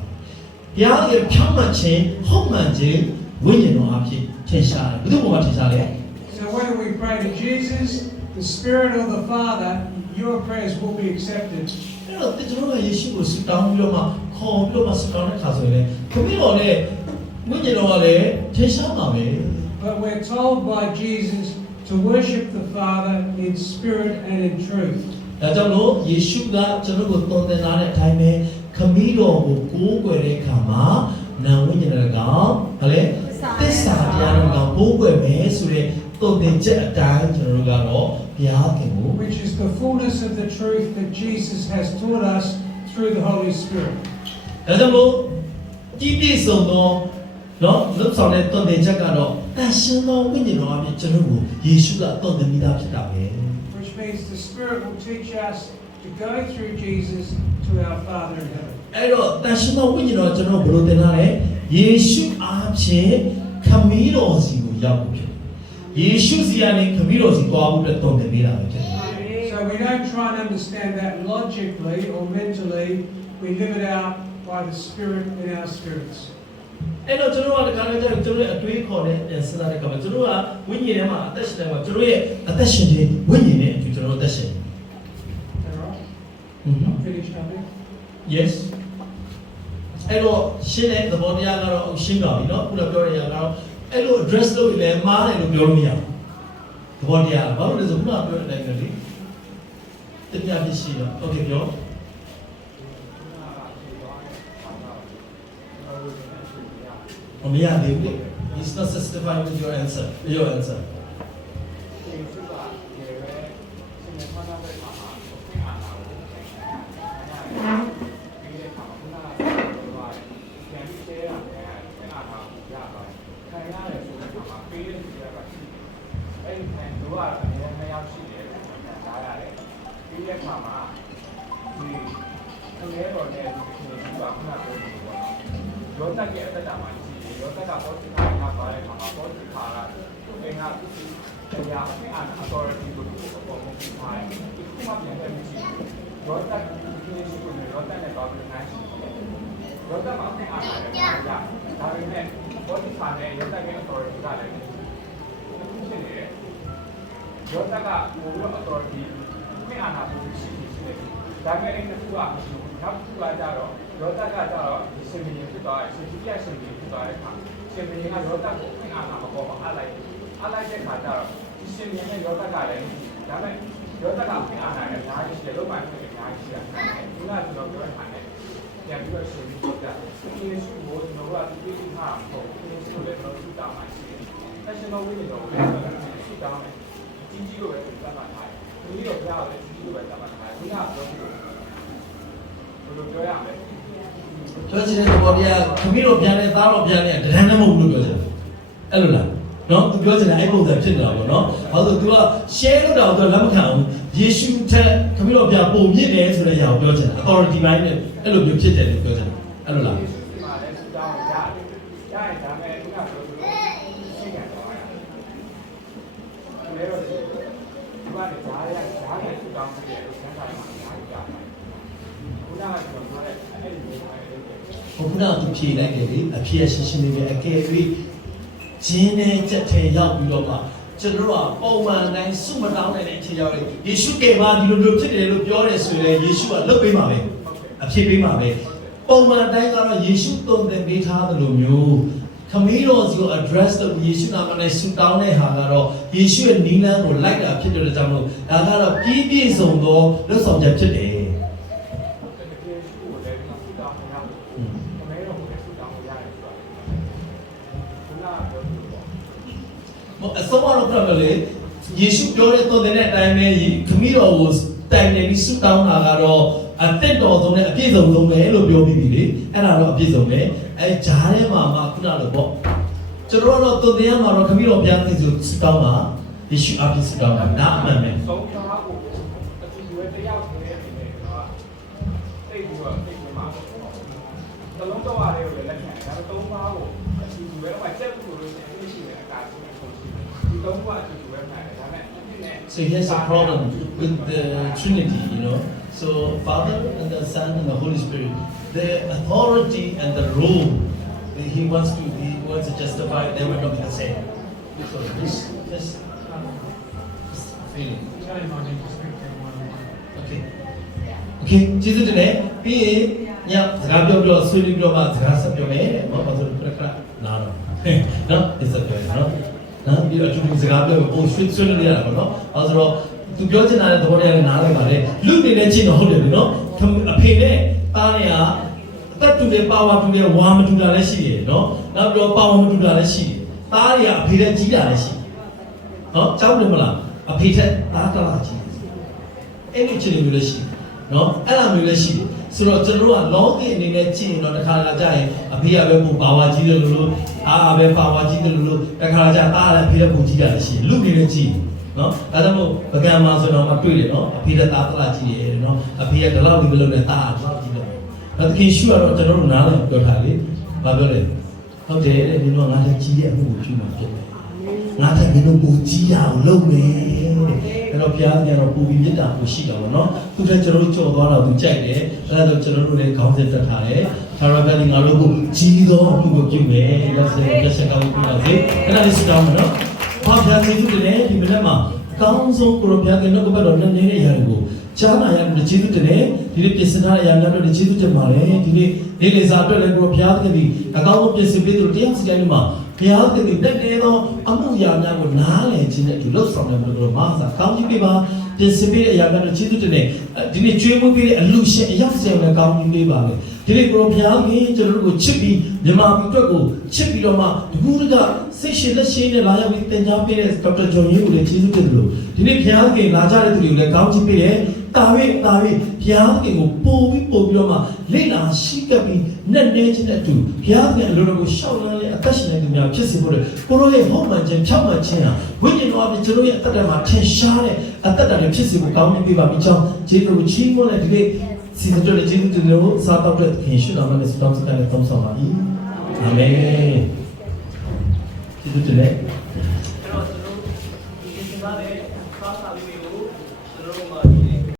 ဘုရားခင်ဖြောင့်မတ်ခြင်းဟောက်မှန်ခြင်းဝိညာဉ်တော်အားဖြင့်ထင်ရှားတယ်ဘယ်သူ့ဘုရားထင်ရှားလဲ So whether we pray to Jesus, the Spirit or the Father, your prayers will be accepted. အဲ့တော့ကျွန်တော်ကယေရှုကိုဆုတောင်းပြီးတော့မှခေါ်ပြီးတော့မှဆုတောင်းတဲ့ခါဆိုရင်ခမည်းတော်နဲ့ဝိညာဉ်တော်ကလည်းထင်ရှားပါပဲ But we're told by Jesus to worship the Father in spirit and in truth. ဒါကြောင့်လို့ယေရှုကကျွန်တော်ကိုတုံ့ပြန်လာတဲ့အတိုင်းပဲခမည်းတော်ကိုကိုးကွယ်တဲ့အခါမှာနာဝိညာဉ်တော်ကောင်ဟဲ့လေသစ္စာတရားတော်ကောင်ကိုးကွယ်မယ်ဆိုတဲ့တုံ့ပြန်ချက်အတိုင်းကျွန်တော်တို့ကတော့ဘုရားခင်ကို Which is the fullness of the truth that Jesus has taught us through the Holy Spirit. ဒါကြောင့်လို့ဒီပြည့်စုံသောနော်လွတ်ဆောင်တဲ့တုံ့ပြန်ချက်ကတော့တန်ရှင်းသောဝိညာဉ်တော်အပြင်ကျွန်တော်ကိုယေရှုကတုံ့ပြန်မိတာဖြစ်တာပဲ Which means the Spirit will teach us to go through Jesus to our Father in heaven. အဲ့တော့တန်ရှင်းသောဝိညာဉ်တော်ကျွန်တော်ဘယ်လိုသင်ထားလဲယေရှုအားဖြင့်ခမည်းတော်စီကိုရောက်ဖို့ဖြစ်တယ်ယေရှုစီကနေခမည်းတော်စီသွားဖို့အတွက်တုံ့ပြန်ပေးတာပဲဖြစ်တယ် So we don't try and understand that logically or mentally. We live it out by the Spirit in our spirits. အဲ့တော့ကျွန်တော်ကတခါတည်းကျကျွန်တော်ရဲ့အတွေးခေါ်တဲ့စဉ်းစားတဲ့အခါမှာကျွန်တော်ကဝိညာဉ်ထဲမှာအသက်ရှင်တယ်မှာကျွန်တော်ရဲ့အသက်ရှင်တဲ့ဝိညာဉ်နဲ့အတူကျွန်တော်အသက်ရှင် Is that right? Finished, I think. Yes အဲ့တော့ရှင်းတဲ့သဘောတရားကတော့ရှင်းပါပြီเนาะခုနပြောတဲ့အရာကတော့အဲ့လို address လုပ်ရင်လည်းမှားတယ်လို့ပြောလို့မရဘူးသဘောတရားဘာလို့လဲဆိုခုနပြောတဲ့အတိုင်းပဲလေတရားဖြစ်ရှိတော့ okay ပြော မရသေးဘူး He's not satisfied with your answer. ရောတက်ရဲ့အသက်တာမှာရှိတယ်ရောတက်ကပေါ်စီခါကပါတဲ့ခါမှာပေါ်စီခါကသူ့ငါသူ့တရားအပြင်authority ကိုပေါ်မှုထားတယ်ဒီခုမှပြန်ပြန်မရှိဘူးရောတက်ဒီရှိကိုရောတက်နဲ့တော့ပြန်နိုင်ရှိတယ်ရောတက်မှာအပြင်အားရတယ်ဒါပေမဲ့ပေါ်စီခါနဲ့ရောတက်ရဲ့ authority ကလည်းဖြစ်နေတယ်ရောတက်ကဘိုးရော authority ပြင်အားနာဖို့ရှိတယ်ဒါပေမဲ့အဲ့တစ်ခုကမရှိဘူးနောက်တစ်ခုကကြတော့ရောတက်ကကြတော့ရှင်မင်းဖြစ်သွားတယ်ရှင်ကြီးရဲ့ရှင်မင်းဖြစ်သွားတဲ့အခါရှင်မင်းကရောတက်ကိုပြင်အားနာမပေါ်မှာအားလိုက်တဲ့ခါကျတော့ဒီရှင်မင်းနဲ့ရောတက်ကလည်းဒါပေမဲ့ရောတက်ကပြင်အားနာလည်းအများကြီးရှိတယ်လုံးဝပြင်အများကြီးရှိတယ်ခုနကကျွန်တော်ပြောတဲ့ခါနဲ့ပြန်ပြီးတော့ရှင်မင်းဖြစ်တာဒီယေရှုကိုကျွန်တော်ကဒီပြည့်ထားဖို့ဒီယေရှုလည်းကျွန်တော်သိတာမှရှိတယ်ဆက်ရှင်တော်ဝိညာဉ်တော်ကိုလည်းသိတာမှကြီးကြီးကိုပဲသိတာမှထားတယ်ဒီလိုပြောရလည်းကြီးကြီးကိုပဲသိတာမှထားတယ်ဒီကပြောလို့ဘယ်လိုပြောရမလဲ ပြောချင်တဲ့သဘောတရားခမီးတော်ပြန်တဲ့သားတော်ပြန်တဲ့ဒရန်နဲ့မဟုတ်ဘူးလို့ပြောချင်တယ်အဲ့လိုလားနော်သူပြောချင်တဲ့အဲ့ပုံစံဖြစ်နေတာပေါ့နော်ဘာလို့ तू က share လုပ်တာကို तू လက်မခံဘူးယေရှုထက်ခမီးတော်ပြန်ပုံမြင့်တယ်ဆိုတဲ့အရာကိုပြောချင်တယ် authority ပိုင်းနဲ့အဲ့လိုမျိုးဖြစ်တယ်လို့ပြောချင်တယ်အဲ့လိုလား ဒီမှာလည်းစတောင်းရတယ်။ရတယ်ဒါမဲ့ခုနကပြောလို့ရှင်းရတော့ရတယ်။ဒီလိုတော့ဒီမှာလည်းဓာတ်ရစတောင်းပြတယ်လို့ဆန်းတာမှာဓာတ်ကြတယ်။ခုနကကျွန်တော်ပြောတဲ့အဲ့ဒီလိုမျိုးပဲ ဟိုခုနကသူဖြေလိုက်တယ်လေအဖြေရှင်းရှင်းလေးပဲအကယ်၍ဂျင်းနဲ့ချက်ထဲရောက်ပြီးတော့မှကျွန်တော်ကပုံမှန်တိုင်းစုမတောင်းနိုင်တဲ့အချိန်ရောက်လေယေရှုကဘာဒီလိုမျိုးဖြစ်တယ်လို့ပြောတယ်ဆိုရင်ယေရှုကလုပ်ပေးမှာပဲအဖြေပေးမှာပဲပုံမှန်တိုင်းကတော့ယေရှုတုံ့ပြန်ပေးထားသလိုမျိုးခမည်းတော်စီကို address လုပ်ယေရှုနာမနဲ့ဆုတောင်းတဲ့ဟာကတော့ယေရှုရဲ့နီးလမ်းကိုလိုက်တာဖြစ်တဲ့ကြောင့်မို့ဒါကတော့ပြည့်ပြည့်စုံသောလုပ်ဆောင်ချက်ဖြစ်တယ် အဆုံးအတော့ပြမယ်လေယေရှုပြောတဲ့တော်တဲ့အတိုင်းပဲခမည်းတော်ကိုတိုင်နေပြီးဆုတောင်းတာကတော့အသက်တော်ဆုံးနဲ့အပြည့်စုံဆုံးပဲလို့ပြောပြီးပြီလေအဲ့ဒါတော့အပြည့်စုံပဲအဲဂျားထဲမှာမှခုနလိုပေါ့ကျွန်တော်တို့တော်တဲ့မှာတော့ခမည်းတော်ဘုရားသခင်ကိုဆုတောင်းပါယေရှုအပြည့်ဆုတောင်းတာဒါအမှန်ပဲ ဆုံးဖြတ်ဖို့အတူတူတယောက်တည်းအနေနဲ့တော့သိပြီးတော့သိဝင်မှာတလုံးတော့ရတယ်ကိုလည်းလက်ခံတယ်ဒါပေမဲ့သုံးပါးကိုအတူတူပဲတော့ချက်ဖို့လို့ရှိရင်အကာအကွယ်ဆုံးရှိတယ်ဒီသုံးပါးအတူတူပဲခံတယ်ဒါပေမဲ့ So here's a problem with the Trinity, you know. So Father and the Son and the Holy Spirit, the authority and the role he wants to justify, they will not be the same. So this feeling. Okay. Okay. Jesus today, be nya zagabyo byo sweli byo ma zagasabyo me, ma bazo prakra na no, it's okay, no. နော်ပြီးတော့သူစကားပြောပုံဆွေးနေရတာပေါ့နော်အဲဆိုတော့သူပြောချင်တဲ့သဘောတရားနဲ့နားလိုက်ပါလေလူနေတဲ့ချင်းတော့ဟုတ်တယ်နော်အဖေနဲ့သားနဲ့ကအသက်တူတဲ့ပါဝါတူတဲ့ဝါမတူတာလည်းရှိတယ်နော်နောက်ပြီးတော့ပါဝါမတူတာလည်းရှိတယ်သားတွေကအဖေနဲ့ကြီးတာလည်းရှိတယ်နော်ကြောက်တယ်မလားအဖေထက်သားတလားကြီးအဲ့ဒီချင်းမျိုးလည်းရှိတယ်နော်အဲ့လိုမျိုးလည်းရှိတယ်ဆိုတော့ကျွန်တော်တို့ကလောကီအနေနဲ့ကြည့်ရင်တော့တစ်ခါလာကြရင်အဖေကပဲပုံပါဝါကြီးတယ်လို့အားပဲပါဝါကြီးတယ်လို့တစ်ခါလာကြတာလည်းအဖေကပုံကြီးတာလည်းရှိတယ်လူတွေလည်းကြည့်နော်ဒါကြောင့်မို့ပကံမှာဆိုတော့မှတွေ့တယ်နော်အဖေကသားတလားကြီးတယ်နော်အဖေကဒီလောက်ဒီလိုနဲ့သားတလားကြီးတယ်ဒါတကယ်ရှိရတော့ကျွန်တော်တို့နားလည်ပြောထားလေဘာပြောလဲဟုတ်တယ်တဲ့ဒီတော့ငါလည်းကြီးရဲ့အမှုကိုပြုမှာဖြစ်တယ်ငါတက်မင်းတို့ကိုကြီးရအောင်လုပ်မယ်အဲ့တော့ဘုရားပြန်တော့ပူပြီးမြတ်တာကိုရှိတာပေါ့နော်သူကကျွန်တော်တို့ကြော်သွားတော့သူကြိုက်တယ်အဲ့ဒါတော့ကျွန်တော်တို့လည်းခေါင်းစဉ်တက်ထားတယ်ထာဝရဘုရားငါတို့ကိုကြီးသောအမှုကိုပြုမယ်လက်ဆက်လက်ဆက်ကောင်းပြီးပါစေအဲ့ဒါလေးစတောင်းမယ်နော်ဘာဘုရားကျေးဇူးတင်တယ်ဒီမနေ့မှာအကောင်းဆုံးကိုဘုရားကလည်းကတော့လည်းနေတဲ့ရာတွေကိုကြားနာရတဲ့ကျေးဇူးတင်တယ်ဒီနေ့ပြင်ဆင်ထားတဲ့အရာများတော့ကျေးဇူးတင်ပါတယ်ဒီနေ့နေ့လည်စာအတွက်လည်းကိုဘုရားသခင်အကောင်းဆုံးပြင်ဆင်ပေးသူတရားစီတိုင်းမှာဘုရားသခင်တက်နေသောအမှုရာများကိုနားလည်ခြင်းနဲ့ဒီလောက်ဆောင်တယ်ဘုရားမာစာကောင်းကြီးပေးပါပြင်ဆင်ပေးတဲ့အရာများတော့ကျေးဇူးတင်တယ်ဒီနေ့ကျွေးမွေးပေးတဲ့အလူရှင်အရောက်စင်လည်းကောင်းကြီးပေးပါလေဒီနေ့ကိုဘုရားခင်ကျွန်တော်တို့ကိုချစ်ပြီးမြန်မာပြည်အတွက်ကိုချစ်ပြီးတော့မှဒီကူကစိတ်ရှင်လက်ရှင်နဲ့လာရောက်ပြီးတင် जा ပေးတဲ့ဒေါက်တာဂျွန်ကြီးကိုလည်းကျေးဇူးတင်လို့ဒီနေ့ဘုရားခင်လာကြတဲ့သူတွေကိုလည်းကောင်းကြီးပေးတယ်တာဝိဘုရားခင်ကိုပို့ပြီးတော့မှလေ့လာရှိကပ်ပြီးနဲ့နေခြင်းနဲ့တူဘုရားခင်အလိုတော်ကိုရှောက်လန်းတဲ့အသက်ရှင်တဲ့သူများဖြစ်စေဖို့ကိုရောရဲ့ဟောမှန်ခြင်းဖြောင့်မှန်ခြင်းဟာဝိညာဉ်တော်အပြင်ကျွန်တော်ရဲ့အသက်တာမှာထင်ရှားတဲ့အသက်တာတွေဖြစ်စေဖို့ကောင်းပြီးပါပြီကြောင်းကျေးဇူးကိုချီးမွမ်းတဲ့ဒီနေ့စီစဉ်တဲ့ကျေးဇူးတင်လို့စားတော့တဲ့ခင်ရှင်တော်နဲ့စတောင်းစတဲ့သုံးဆောင်ပါ၏အာမင်ကျေးဇူးတင်